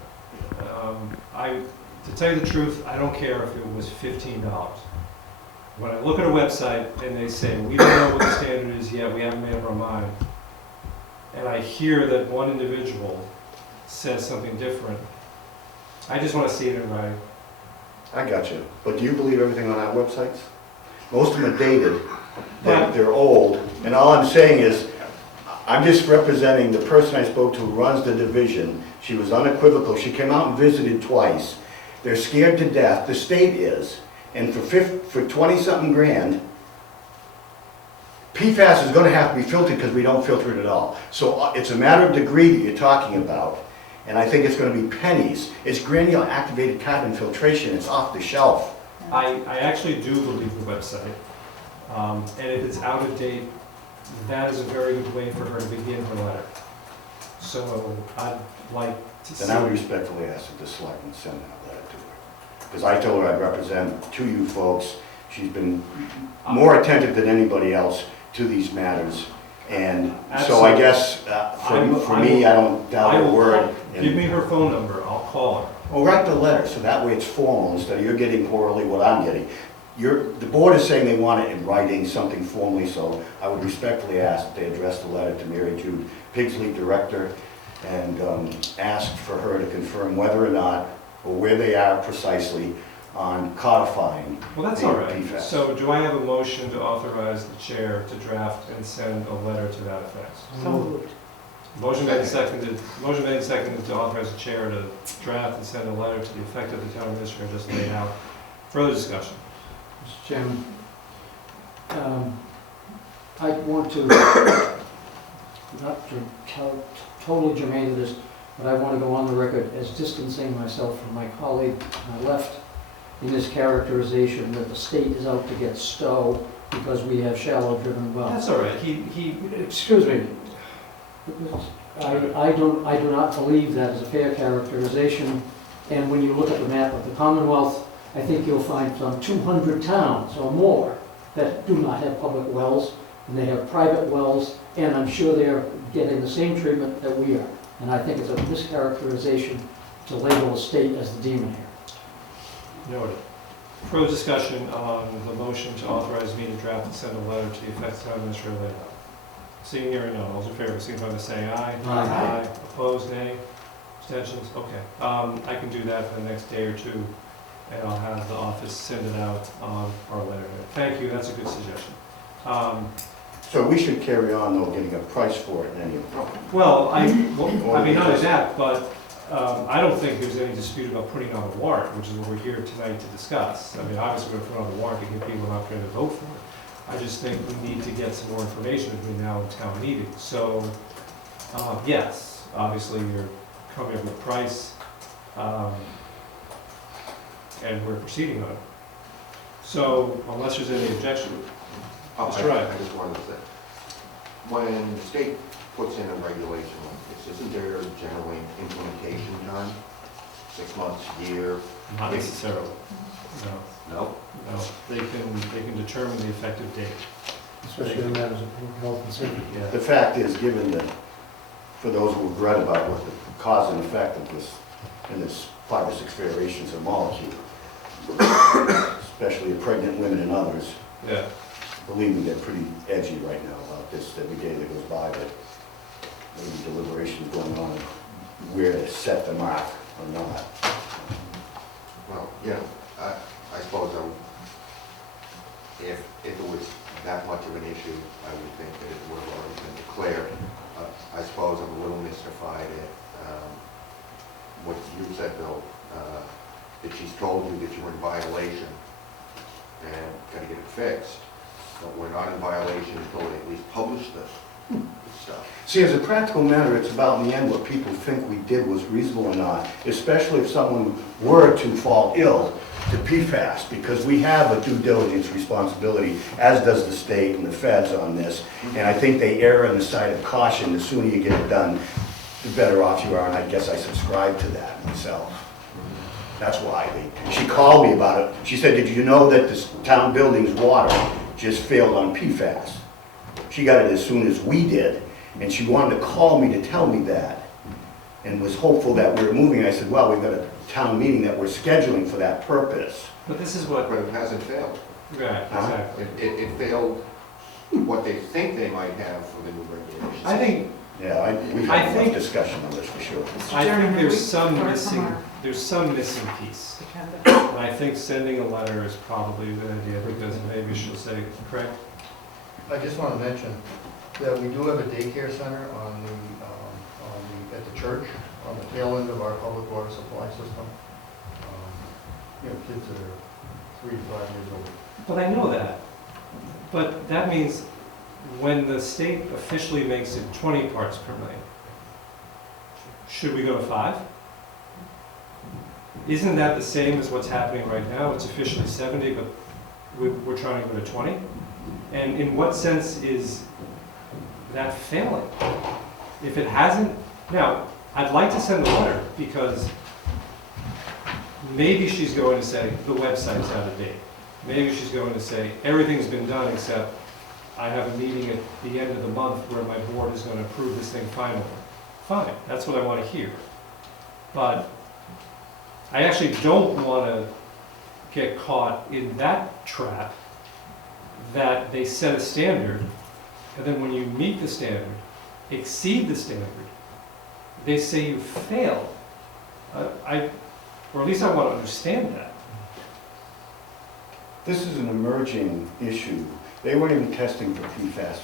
To tell you the truth, I don't care if it was $15. When I look at a website and they say, we don't know what the standard is yet, we haven't made up our mind, and I hear that one individual says something different, I just want to see it in writing. I got you. But do you believe everything on our websites? Most of them are dated, they're old, and all I'm saying is, I'm just representing the person I spoke to who runs the division. She was unequivocal. She came out and visited twice. They're scared to death, the state is, and for 20-something grand, PFAS is gonna have to be filtered because we don't filter it at all. So it's a matter of degree that you're talking about, and I think it's gonna be pennies. It's granular activated carbon filtration, it's off the shelf. I actually do believe the website, and if it's out of date, that is a very good way for her to begin her letter. So I'd like to see. Then I would respectfully ask that the selectmen send that letter to her. Because I told her I'd represent to you folks. She's been more attentive than anybody else to these matters. And so I guess, for me, I don't doubt a word. Give me her phone number, I'll call her. Well, write the letter, so that way it's formal, instead of you're getting orally what I'm getting. The board is saying they want it in writing, something formally, so I would respectfully ask that they address the letter to Mary Jude Pigsley, Director, and ask for her to confirm whether or not, or where they are precisely on codifying. Well, that's the all right. PFAS. So do I have a motion to authorize the chair to draft and send a letter to that effect? So moved. Motion made and seconded to authorize the chair to draft and send a letter to the effect of the town administrator just laid out. Further discussion? Mr. Chairman, I want to, not totally germane to this, but I want to go on the record as distancing myself from my colleague on my left in this characterization that the state is out to get Stow because we have shallow driven wells. That's all right. Excuse me. I do not believe that is a fair characterization. And when you look at the map of the Commonwealth, I think you'll find some 200 towns or more that do not have public wells, and they have private wells, and I'm sure they're getting the same treatment that we are. And I think it's a mischaracterization to label the state as the demon here. Noted. Further discussion on the motion to authorize me to draft and send a letter to the effect the town administrator laid out. Seeing here and none, all those in favor, signify by saying aye. Aye. Opposed, nay? Abstentions? Okay. I can do that for the next day or two, and I'll have the office send it out on our letterhead. Thank you, that's a good suggestion. So we should carry on though, getting a price for it in any event. Well, I mean, not only that, but I don't think there's any dispute about putting on the warrant, which is what we're here tonight to discuss. I mean, obviously, we're going to put on the warrant to get people out there to vote for it. I just think we need to get some more information between now and town meeting. So, yes, obviously, you're coming up with a price, and we're proceeding on it. So, unless there's any objection, That's right. I just wanted to say, when the state puts in a regulation like this, isn't there generally implementation time? 6 months, year? not necessarily. No, No? no. They can determine the effective date. Especially in matters of public health and safety. Yeah. The fact is, given that, for those who have read about what the cause and effect of this, in this 5 or 6 variations of molecule, especially of pregnant women and others, Yeah. believe me, they're pretty edgy right now about this. Every day that goes by, that maybe deliberations going on where to set the mark or not. Well, you know, I suppose if it was that much of an issue, I would think that it would have already been declared. I suppose I'm a little mystified at what you said, Bill, that she's told you that you were in violation and got to get it fixed. But we're not in violation until they at least publish the stuff. See, as a practical matter, it's about in the end what people think we did was reasonable or not, especially if someone were to fall ill to PFAS, because we have a due diligence responsibility, as does the state and the feds on this, and I think they err on the side of caution. The sooner you get it done, the better off you are, and I guess I subscribe to that myself. That's why she called me about it. She said, "Did you know that this town building's water just failed on PFAS?" She got it as soon as we did, and she wanted to call me to tell me that, and was hopeful that we were moving. I said, "Well, we've got a town meeting that we're scheduling for that purpose." But this is what, But it hasn't failed. right, exactly. It failed what they think they might have for the new regulations. I think, Yeah, we've I had think- enough discussion on this for sure. Mr. I Chairman, think have there's we some heard from missing, our there's some missing piece. agenda? And I think sending a letter is probably a good idea, because maybe she'll say, Craig? I just want to mention that we do have a daycare center at the church, on the tail end of our public water supply system. Kids that are 3 to 5 years old. But I know that. But that means when the state officially makes it 20 parts per million, should we go to 5? Isn't that the same as what's happening right now? It's officially 70, but we're trying to go to 20? And in what sense is that failing? If it hasn't, now, I'd like to send a letter, because maybe she's going to say, the website's out of date. Maybe she's going to say, everything's been done except I have a meeting at the end of the month where my board is going to approve this thing finally. Fine, that's what I want to hear. But I actually don't want to get caught in that trap that they set a standard, and then when you meet the standard, exceed the standard, they say you failed. Or at least I want to understand that. This is an emerging issue. They weren't even testing for PFAS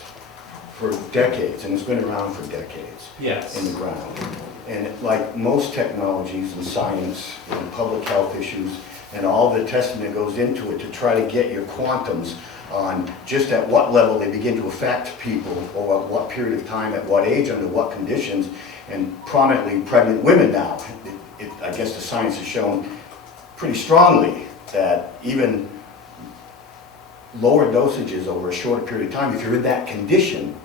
for decades, and it's been around for decades Yes. in the ground. And like most technologies and science and public health issues and all the testing that goes into it to try to get your quantums on just at what level they begin to affect people, or at what period of time, at what age, under what conditions, and prominently pregnant women now. I guess the science has shown pretty strongly that even lower dosages over a shorter period of time, if you're in that condition,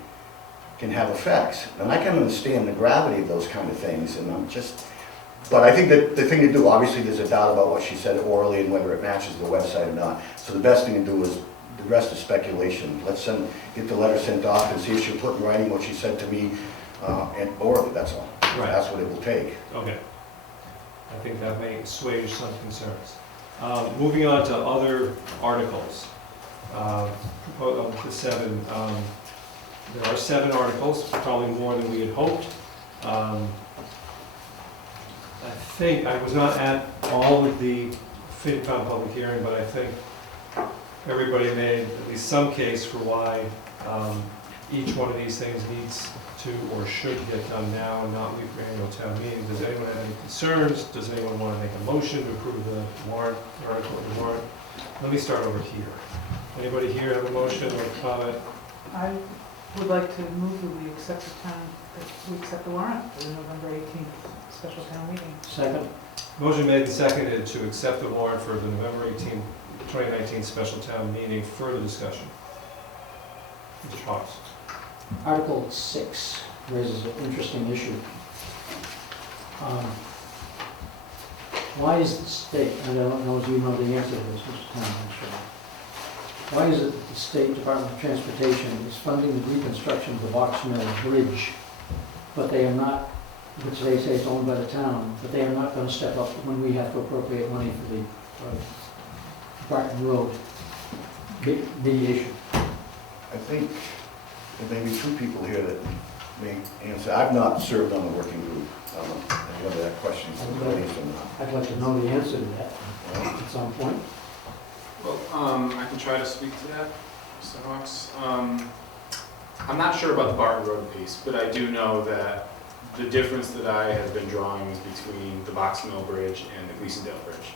can have effects. And I can understand the gravity of those kind of things, and but I think that the thing to do, obviously there's a doubt about what she said orally and whether it matches the website or not. So the best thing to do is, the rest is speculation. Let's get the letter sent off and see if she'll put in writing what she said to me, and orally, that's all. Right. That's what it will take. Okay. I think that may assuage some concerns. Moving on to other articles. The 7, There are 7 articles, probably more than we had hoped. I think, I was not at all of the FinCom public hearing, but I think everybody made at least some case for why each one of these things needs to or should get done now and not wait for annual town meeting. Does anyone have any concerns? Does anyone want to make a motion to approve the warrant, article of the warrant? Let me start over here. Anybody here have a motion or a comment? I would like to move that we accept the warrant for the November 18th special town meeting. Second. Motion made and seconded to accept the warrant for the November 18, 2019 special town meeting. Further discussion? Mr. Fox. Article 6 raises an interesting issue. Why is the state, and I don't know if you know the answer to this, Mr. Town Administrator. Why is it that the State Department of Transportation is funding the reconstruction of the Box Mill Bridge, but they are not, which they say is owned by the town, but they are not going to step up when we have to appropriate money for the Barton Road big issue? I think there may be 2 people here that may answer. I've not served on the working group. I don't know whether that question is raised or not. I'd like to know the answer to that at some point. Well, I can try to speak to that, Mr. Hawks. I'm not sure about the Barton Road piece, but I do know that the difference that I have been drawing is between the Box Mill Bridge and the Gleasondale Bridge.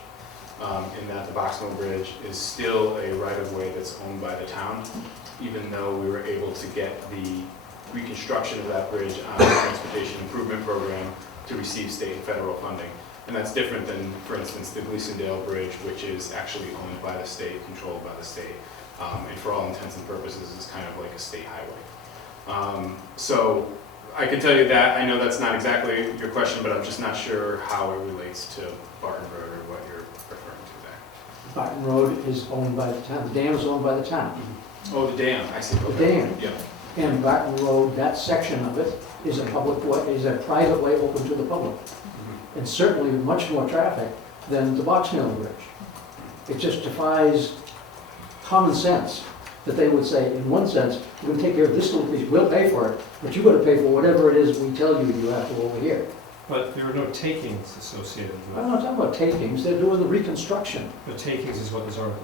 In that the Box Mill Bridge is still a right-of-way that's owned by the town, even though we were able to get the reconstruction of that bridge on the Transportation Improvement Program to receive state and federal funding. And that's different than, for instance, the Gleasondale Bridge, which is actually owned by the state, controlled by the state, and for all intents and purposes is kind of like a state highway. So I can tell you that, I know that's not exactly your question, but I'm just not sure how it relates to Barton Road or what you're referring to there. Barton Road is owned by the town, the dam is owned by the town. Oh, the dam, I see. The dam. Yeah. And Barton Road, that section of it is a public way, is a private way open to the public. And certainly with much more traffic than the Box Mill Bridge. It just defies common sense that they would say, in one sense, we're going to take care of this little piece, we'll pay for it, but you've got to pay for whatever it is we tell you you have to over here. But there are no takings associated with I'm it. not talking about takings, they're doing the reconstruction. The takings is what this article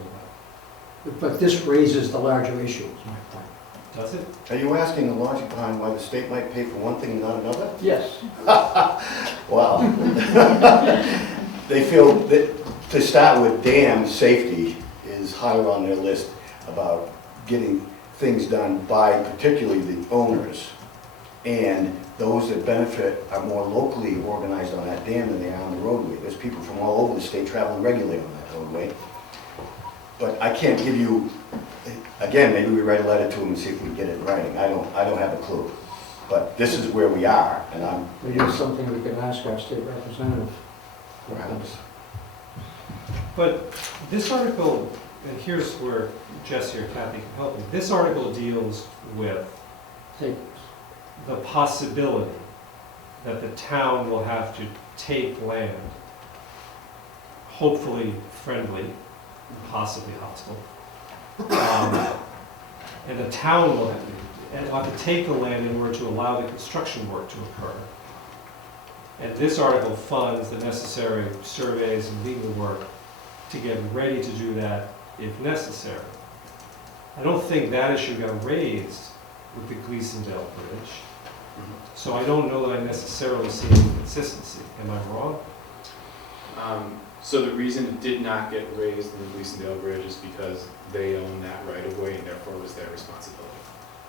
is But this raises the larger issue, is my point. about. Does it? Are you asking the logic behind why the state might pay for one thing and not another? Yes. Wow. They feel that, to start with, dam safety is higher on their list about getting things done by particularly the owners. And those that benefit are more locally organized on that dam than they are on the roadway. There's people from all over the state traveling regularly on that roadway. But I can't give you, again, maybe we write a letter to them and see if we can get it in writing. I don't have a clue. But this is where we are, and I'm... Maybe it's something we could ask our state representative. Perhaps. But this article, and here's where Jesse or Kathy can help me. This article deals with Take the possibility that the town will have to take land, hopefully friendly, possibly hostile. And the town will have to take the land in order to allow the construction work to occur. And this article funds the necessary surveys and legal work to get ready to do that if necessary. I don't think that issue got raised with the Gleasondale Bridge. So I don't know that I necessarily see any consistency. Am I wrong? So the reason it did not get raised in the Gleasondale Bridge is because they own that right of way and therefore it was their responsibility.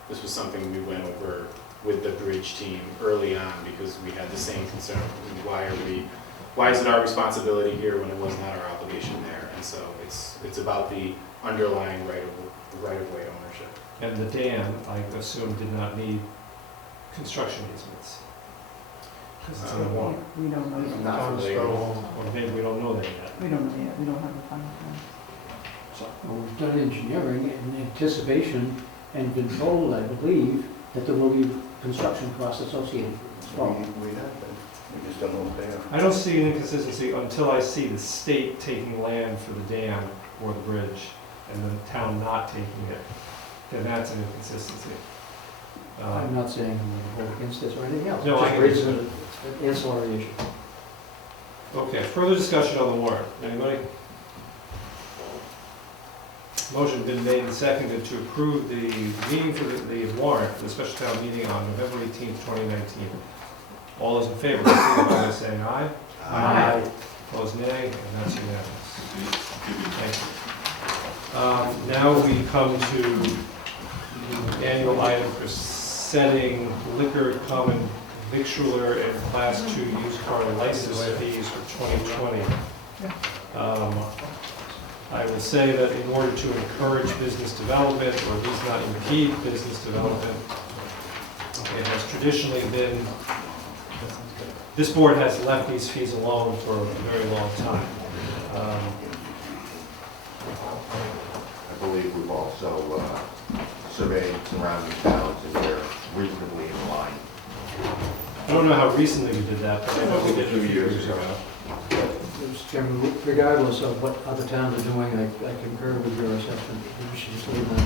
This was something we went over with the bridge team early on because we had the same concern. Why is it our responsibility here when it was not our obligation there? And so it's about the underlying right of way ownership. And the dam, I assume, did not need construction easements. Because it's in the water. We don't know yet. Not familiar. Or maybe we don't know that yet. We don't know yet, we don't have the final plan. Well, we've done engineering in anticipation and been told, I believe, that there will be construction costs associated with this problem. We have been. We just don't know what they are. I don't see an inconsistency until I see the state taking land for the dam or the bridge and the town not taking it. Then that's an inconsistency. I'm not saying I'm going to vote against this or anything else. No, I Just raises understand. an ancillary issue. Okay, further discussion on the warrant. Anybody? Motion been made and seconded to approve the meeting for the warrant for the special town meeting on November 18th, 2019. All those in favor, signify by saying aye. Aye. Opposed, nay, and that's unanimous. Thank you. Now we come to the annual item for setting liquor, common victualler, and Class 2 used car license fees for 2020. I will say that in order to encourage business development, or at least not impede business development, it has traditionally been, this board has left these fees alone for a very long time. I believe we've also surveyed surrounding towns and they're reasonably in line. I don't know how recently we did that, but I know we did it a few years ago. Mr. Chairman, regardless of what other towns are doing, I concur with your assessment. We should just leave them.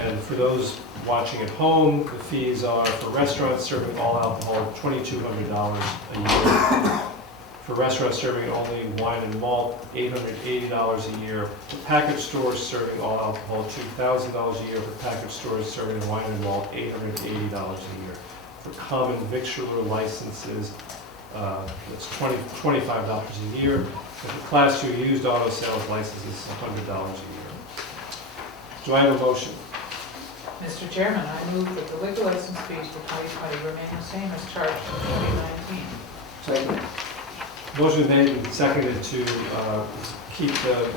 And for those watching at home, the fees are for restaurants serving all alcohol, $2,200 a year. For restaurants serving only wine and malt, $880 a year. For package stores serving all alcohol, $2,000 a year. For package stores serving wine and malt, $880 a year. For common victualler licenses, it's $25 a year. And for Class 2 used auto sales licenses, $100 a year. Do I have a motion? Mr. Chairman, I move that the liquor license fees for 2020 remain the same as charged in 2019. Second. Motion made and seconded to keep the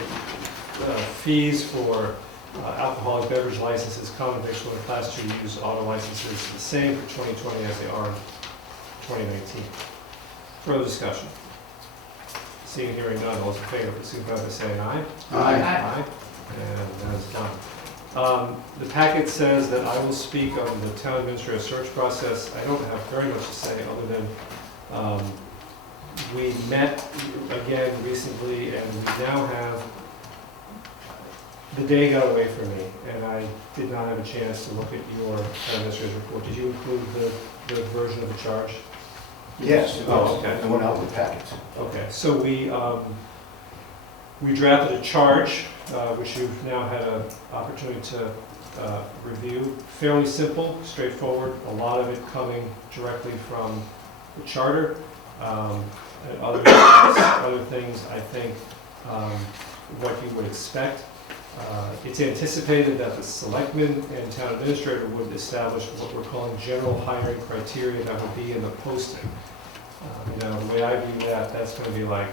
fees for alcoholic beverage licenses, common victual and Class 2 used auto licenses the same for 2020 as they are in 2019. Further discussion? Seeing and hearing none, all those in favor, please signify by saying aye. Aye. And that is done. The packet says that I will speak on the town administrator search process. I don't have very much to say other than we met again recently, and we now have, the day got away from me, and I did not have a chance to look at your town administrator's report. Did you include the version of the charge? Yes, Oh, okay. I went out with packets. Okay, so we drafted a charge, which you've now had an opportunity to review. Fairly simple, straightforward, a lot of it coming directly from the charter. And other things, I think, what you would expect. It's anticipated that the selectmen and town administrator would establish what we're calling general hiring criteria that would be in the posting. The way I view that, that's going to be like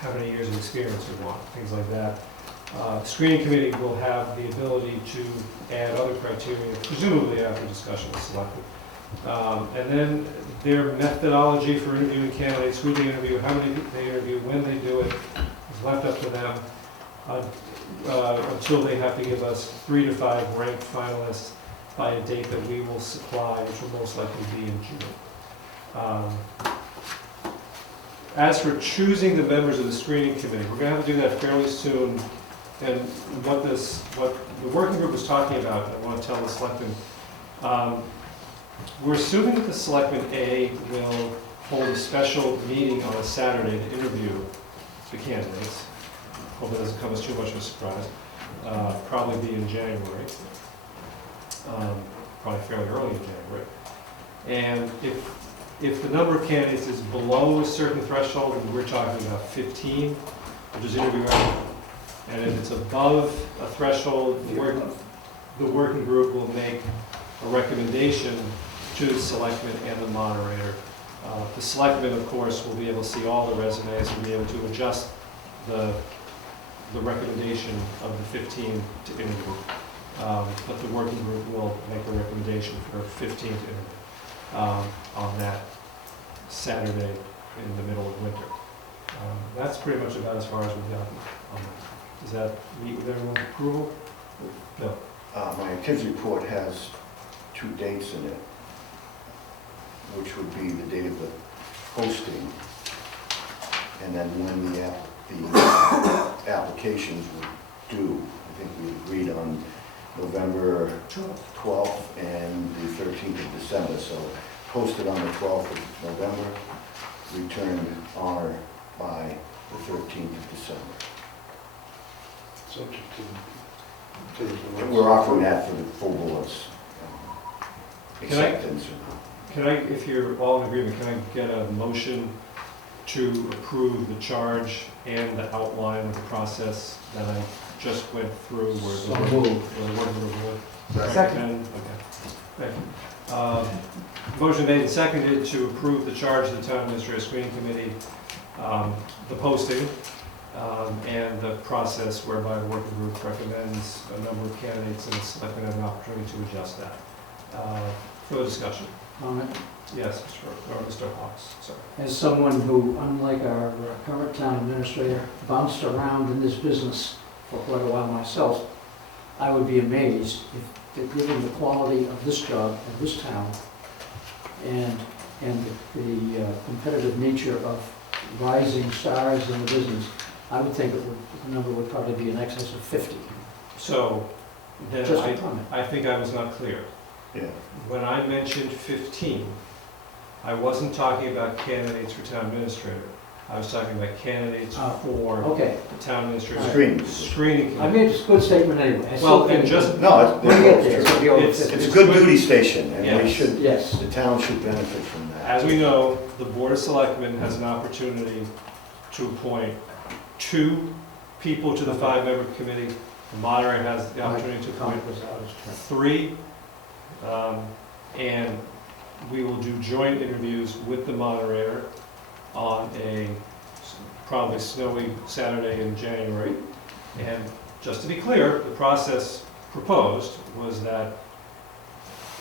how many years of experience we want, things like that. The screening committee will have the ability to add other criteria, presumably after discussion with selectmen. And then their methodology for interviewing candidates, who they interview, how many they interview, when they do it, is left up to them until they have to give us 3 to 5 ranked finalists by a date that we will supply, which will most likely be in June. As for choosing the members of the screening committee, we're going to have to do that fairly soon. And what the working group was talking about, I want to tell the selectmen, we're assuming that the selectmen A will hold a special meeting on a Saturday to interview the candidates. Hope it doesn't come as too much of a surprise. Probably be in January. Probably fairly early in January. And if the number of candidates is below a certain threshold, and we're talking about 15, which is interviewing, and if it's above a threshold, the working group will make a recommendation to the selectmen and the moderator. The selectmen, of course, will be able to see all the resumes and be able to adjust the recommendation of the 15 to interview. But the working group will make a recommendation for 15 to interview on that Saturday in the middle of winter. That's pretty much about as far as we've gotten on that. Does that meet with everyone's approval? No. My kids' report has 2 dates in it, which would be the date of the posting, and then when the applications were due. I think we agreed on November 12th and the 13th of December. So posted on the 12th of November, returned honor by the 13th of December. Subject to the. We're offering that for the full board's Can I- acceptance. Can I, if you're all in agreement, can I get a motion to approve the charge and the outline of the process that I just went through where So the moved. working group would Second. recommend? Okay. Thank you. Motion made and seconded to approve the charge of the Town Administrative Screening Committee, the posting, and the process whereby the working group recommends a number of candidates and the selectmen have an opportunity to adjust that. Further discussion? Comment? Yes, Mr. Hawks, sorry. As someone who, unlike our current town administrator, bounced around in this business for quite a while myself, I would be amazed if, given the quality of this job and this town, and the competitive nature of rising stars in the business, I would think the number would probably be in excess of 50. So, then Just a comment. I think I was not clear. Yeah. When I mentioned 15, I wasn't talking about candidates for town administrator. I was talking about candidates for Okay, the town administrator Screening. screening I committee. made a good statement anyway. I still Well, and think- just, No, We'll get there, it's gonna be over It's- 50. it's a good duty station, and we Yes. should, Yes. the town should benefit from that. as we know, the Board of Selectmen has an opportunity to appoint 2 people to the 5-member committee. The moderator has the opportunity to appoint Comment was out of turn. 3, and we will do joint interviews with the moderator on a probably snowy Saturday in January. And just to be clear, the process proposed was that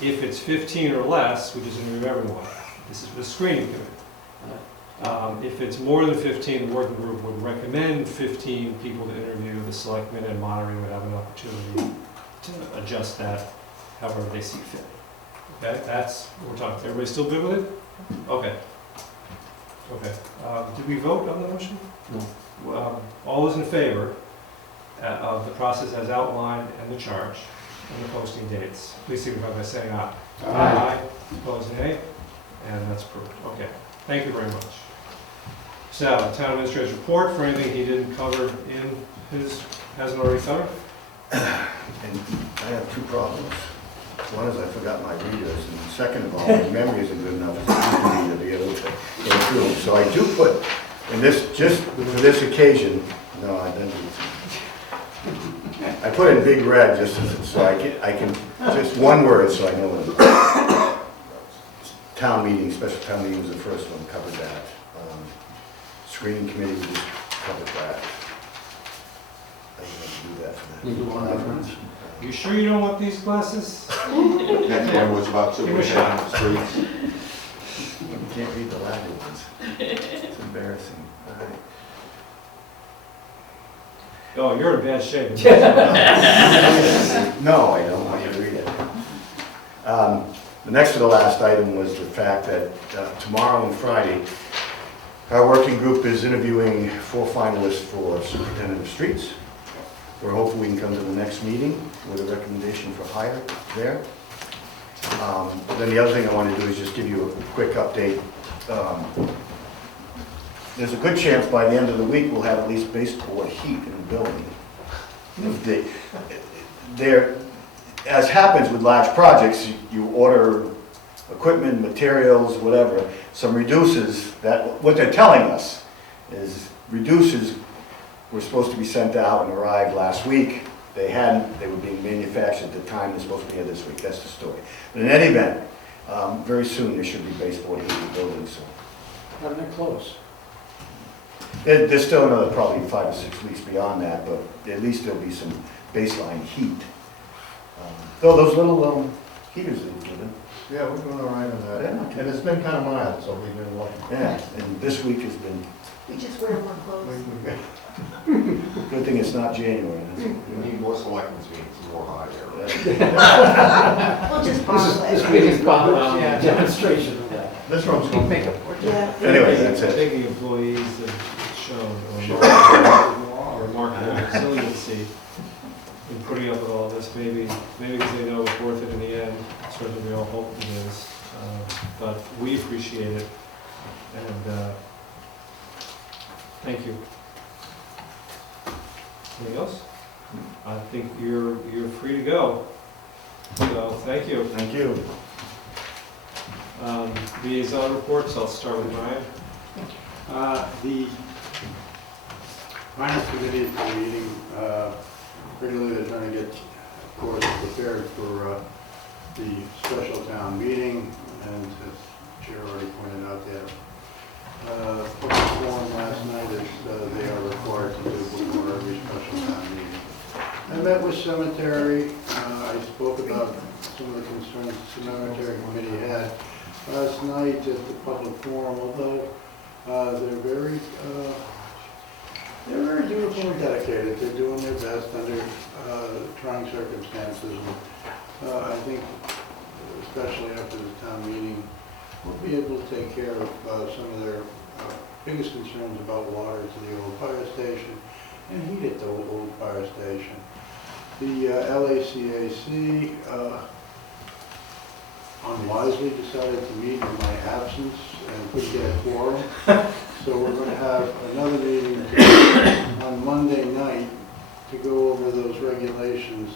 if it's 15 or less, which is going to be everyone, this is for the screening committee. If it's more than 15, the working group would recommend 15 people to interview. The selectmen and moderator would have an opportunity to adjust that however they see fit. Okay, that's what we're talking. Everybody still good with it? Okay. Okay. Did we vote on the motion? No. All those in favor of the process as outlined and the charge and the posting dates, please signify by saying aye. Aye. Opposed, nay? And that's approved. Okay. Thank you very much. So, town administrator's report for anything he didn't cover in his, hasn't already covered? And I have 2 problems. One is I forgot my readers, and second of all, my memory isn't good enough as a reader to be able to go through them. So I do put, in this, just for this occasion, no, I didn't. I put in big red just so I can, just one word so I know what. Town meeting, special town meeting was the first one, covered that. Screening committee, we just covered that. I didn't do that for that. You do want to reference? You sure you don't want these glasses? Next one was about Give it a shot. superintendent of streets. You can't read the Latin ones. It's embarrassing. All right. Oh, you're in bad shape. No, I don't want you to read it. The next to the last item was the fact that tomorrow and Friday, our working group is interviewing 4 finalists for superintendent of streets. We're hoping we can come to the next meeting with a recommendation for hire there. Then the other thing I want to do is just give you a quick update. There's a good chance by the end of the week we'll have at least baseboard heat in the building. As happens with large projects, you order equipment, materials, whatever, some reduces, that, what they're telling us is reduces were supposed to be sent out and arrived last week. They hadn't, they were being manufactured at the time they're supposed to be here this week, that's the story. But in any event, very soon there should be baseboard heat in the building, so. Haven't it close? There's still another probably 5 or 6 weeks beyond that, but at least there'll be some baseline heat. Though those little heaters that we've given. Yeah, we're doing all right on that. Yeah. And it's been kind of mild, so we've been lucky. Yeah, and this week has been, We just wear more clothes. good thing it's not January. We need more selectmen's meetings, more hot air. We'll just This bottle is it. biggest demonstration of that. This room's going to Yeah. Anyway, that's I it. think the employees have shown a remarkable resiliency in putting up with all this, maybe because they know it's worth it in the end. Certainly we all hope it is, but we appreciate it, and thank you. Anything else? I think you're free to go. So, thank you. Thank you. Liaison reports, I'll start with Brian. The Finance Committee is meeting regularly. They're trying to get, of course, prepared for the special town meeting, and as Chair already pointed out, they had public forum last night as they are required to do before every special town meeting. I met with Cemetery. I spoke about some of the concerns the Cemetery Committee had last night at the public forum, although they're very dutiful and dedicated. They're doing their best under trying circumstances. And, I think, especially after the town meeting, we'll be able to take care of some of their biggest concerns about water to the old fire station and heat at the old fire station. The LACAC unwisely decided to meet in my absence and couldn't get a quorum. So we're going to have another meeting on Monday night to go over those regulations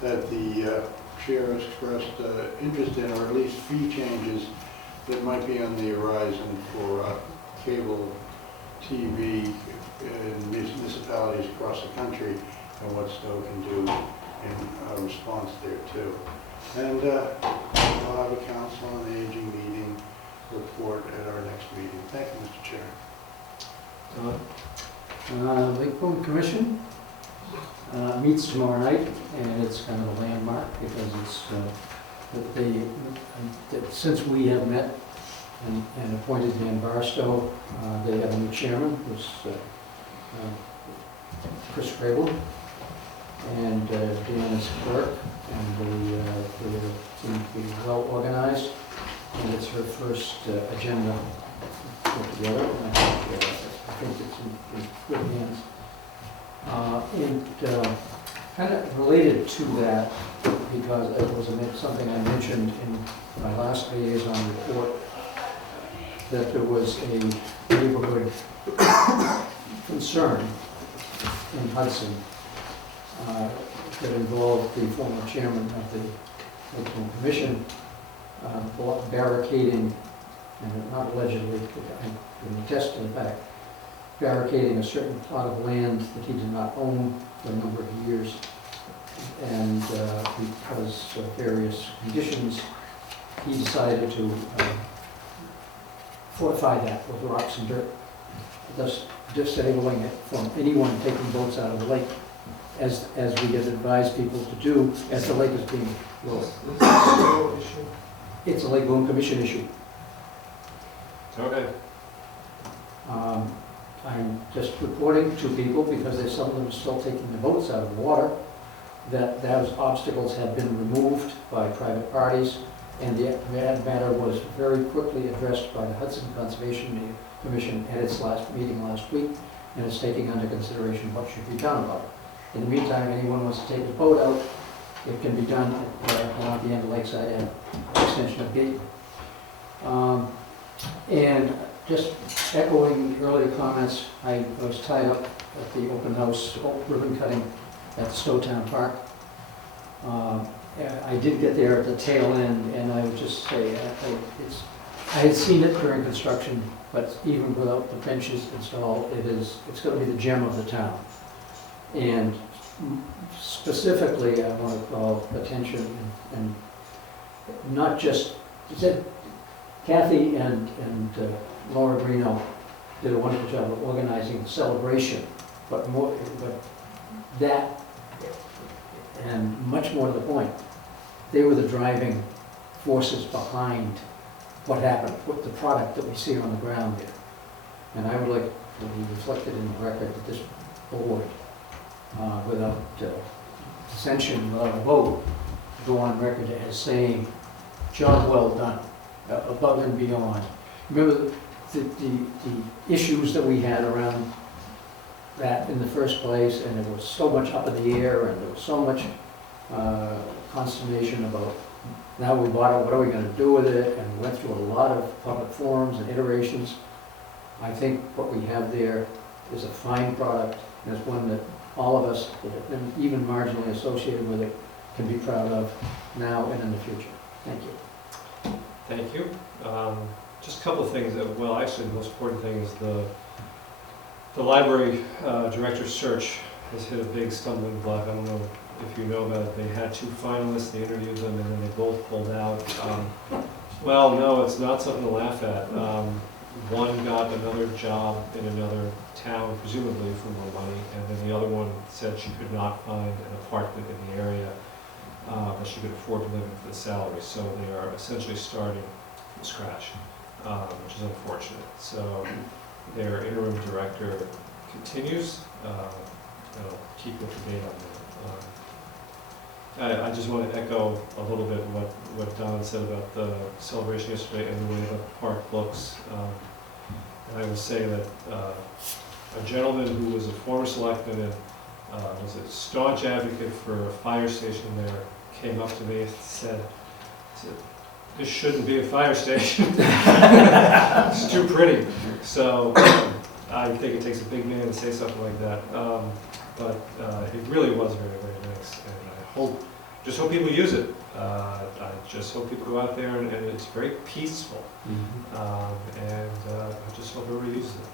that the chair expressed interest in, or at least fee changes that might be on the horizon for cable TV in municipalities across the country, and what Stow can do in response there too. And I'll have a Council on Aging meeting report at our next meeting. Thank you, Mr. Chair. Lakeland Commission meets tomorrow night, and it's kind of a landmark because it's since we have met and appointed Dan Barstow, they have a new chairman, who's Chris Crable, and Dan is clerk, and they seem to be well organized, and it's her first agenda put together, and I think it's in good hands. And kind of related to that, because it was something I mentioned in my last liaison report, that there was a neighborhood concern in Hudson that involved the former chairman of the Liaison Commission barricading, and not allegedly, I can attest to the fact, barricading a certain plot of land that he did not own for a number of years, and because of various conditions, he decided to fortify that with rocks and dirt, thus disabling it from anyone taking boats out of the lake, as we had advised people to do as the lake is being built. It's a Lake Boone Commission issue. Okay. I'm just reporting to people, because there's some of them still taking the boats out of the water, that those obstacles have been removed by private parties, and that matter was very quickly addressed by the Hudson Conservation Commission at its last meeting last week, and is taking under consideration what should be done about it. In the meantime, anyone wants to take a boat out, it can be done at the end of Lakeside and extension of Gateway. And just echoing earlier comments, I was tied up at the open house ribbon cutting at the Stow Town Park. I did get there at the tail end, and I would just say, I had seen it during construction, but even without the benches installed, it's going to be the gem of the town. And specifically, I want to call attention, and not just, Kathy and Laura Greeno did a wonderful job of organizing the celebration, but that, and much more to the point, they were the driving forces behind what happened, what the product that we see on the ground there. And I would like to be reflected in the record that this board, without dissension, without a vote, go on record as saying, job well done, above and beyond. Remember the issues that we had around that in the first place, and there was so much up in the air, and there was so much consternation about, now we bought it, what are we gonna do with it, and we went through a lot of public forums and iterations. I think what we have there is a fine product, and it's one that all of us that have been even marginally associated with it can be proud of now and in the future. Thank you. Thank you. Just a couple of things. Well, actually, the most important thing is the library director search has hit a big stumbling block. I don't know if you know about it. They had 2 finalists, they interviewed them, and then they both pulled out. Well, no, it's not something to laugh at. One got another job in another town, presumably for more money, and then the other one said she could not find an apartment in the area, but she could afford to live in for the salary. So they are essentially starting from scratch, which is unfortunate. So their interim director continues. I'll keep you up to date on that. I just want to echo a little bit what Don said about the celebration yesterday and the way the park looks. And I will say that a gentleman who was a former selectman and was a staunch advocate for a fire station there came up to me and said, this shouldn't be a fire station. It's too pretty. So I think it takes a big man to say something like that. But it really was very, very nice. And I just hope people use it. I just hope people go out there and it's very peaceful. I just hope everybody uses it.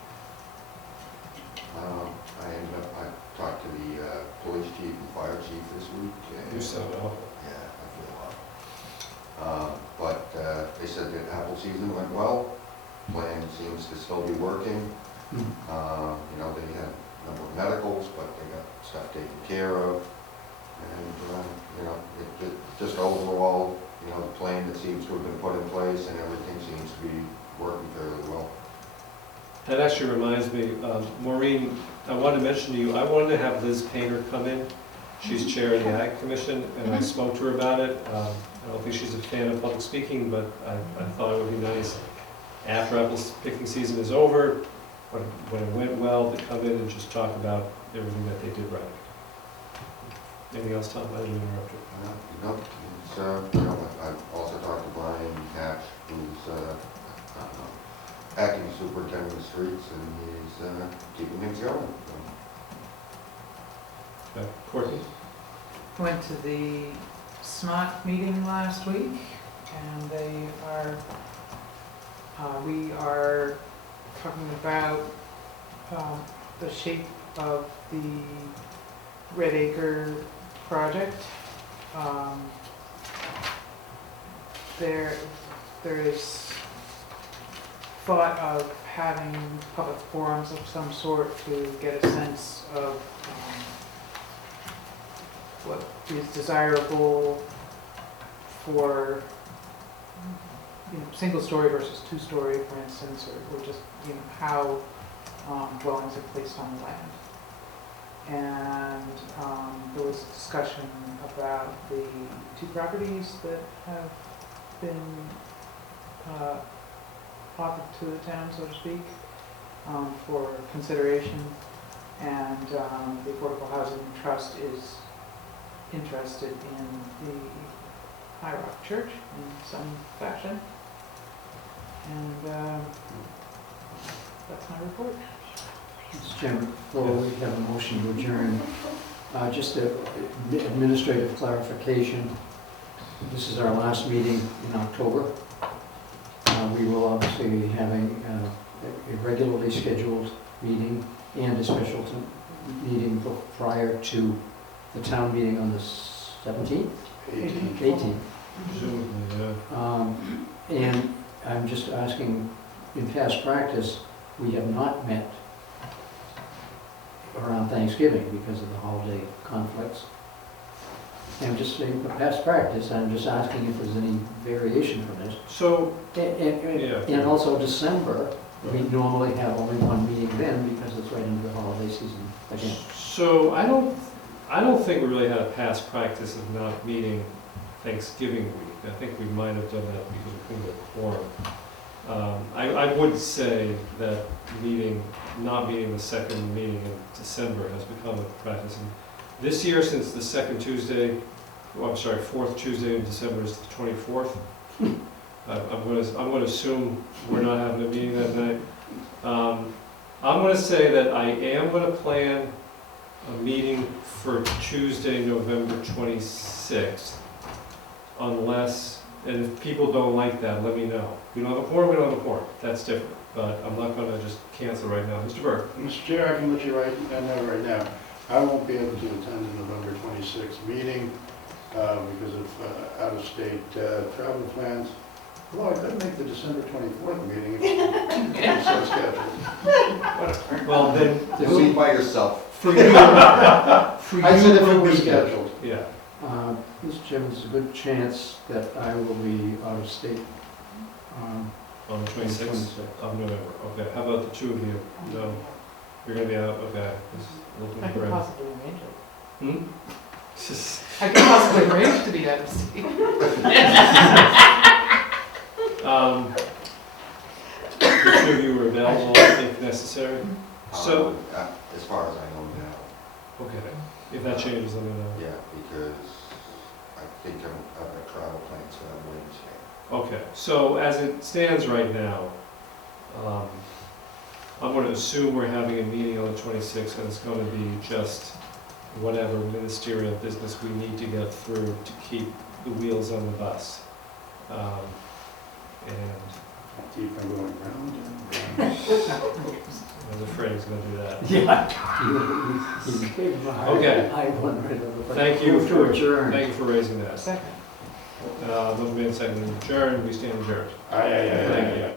I talked to the police chief and fire chief this week. You sound awful. Yeah, I feel awful. But they said that apple season went well. Plan seems to still be working. You know, they had a number of medicals, but they got stuff taken care of. And, you know, just overall, you know, the plan that seems to have been put in place and everything seems to be working fairly well. That actually reminds me, Maureen, I wanted to mention to you, I wanted to have Liz Painter come in. She's chair of the Ag Commission, and I spoke to her about it. I don't think she's a fan of public speaking, but I thought it would be nice after apple picking season is over, when it went well, to come in and just talk about everything that they did right. Anything else, Tom? I didn't interrupt you. No, it's, you know, I've also talked to Brian Hatch, who's acting superintendent of the streets, and he's keeping things going. Courtney? Went to the SMOT meeting last week, and they are, we are talking about the shape of the Red Acre project. There is thought of having public forums of some sort to get a sense of what is desirable for, you know, single story versus 2-story, for instance, or just, you know, how dwellings are placed on the land. And there was a discussion about the 2 properties that have been offered to the town, so to speak, for consideration. And the Affordable Housing Trust is interested in the High Rock Church in some fashion. And that's my report. Mr. Chairman, before we have a motion to adjourn, just an administrative clarification. This is our last meeting in October. We will obviously be having a regularly scheduled meeting and a special meeting prior to the town meeting on the 17th? 18th. Presumably, yeah. And I'm just asking, in past practice, we have not met around Thanksgiving because of the holiday conflicts. And just saying, for past practice, I'm just asking if there's any variation from this. So, And also December, we normally have only one meeting then because it's right into the holiday season again. So I don't think we really had a past practice of not meeting Thanksgiving week. I think we might have done that because we couldn't get a quorum. I I would say that not meeting the second meeting in December has become a practice. And this year, since the second Tuesday, fourth Tuesday in December is the 24th, I'm gonna assume we're not having a meeting that night. I'm gonna say that I am gonna plan a meeting for Tuesday, November 26th, unless, and if people don't like that, let me know. We don't have a quorum, we don't have a quorum, that's different, but I'm not gonna just cancel right now. Mr. Burke? Mr. Chair, I can let you know right now, I won't be able to attend the November 26th meeting because of out-of-state travel plans. Well, I could make the December 24th meeting if it's so scheduled. Well, then, You'll be by yourself. for you, I said if it will were be scheduled. yeah. Mr. Chairman, there's a good chance that I will be out of state. On the 26th of November, okay. How about the two of you? No, you're gonna be out, okay. Just looking I could for possibly arrange it. Hmm? Just, I could possibly arrange to be out of state. the two of you are available if necessary. So, As far as I know now, okay, if that changes, let me know. yeah, because I think I've got travel plans on Wednesday. Okay, so as it stands right now, I'm going to assume we're having a meeting on the 26th, and it's going to be just whatever ministerial business we need to get through to keep the wheels on the bus. And Keep on going round and round. I was afraid he was going to do that. Yeah. You gave him a hard Okay. high one right over. Thank you Move to adjourn. Thank you for raising that. Second. Motion made, seconded, adjourned. We stand adjourned. Aye. Thank you.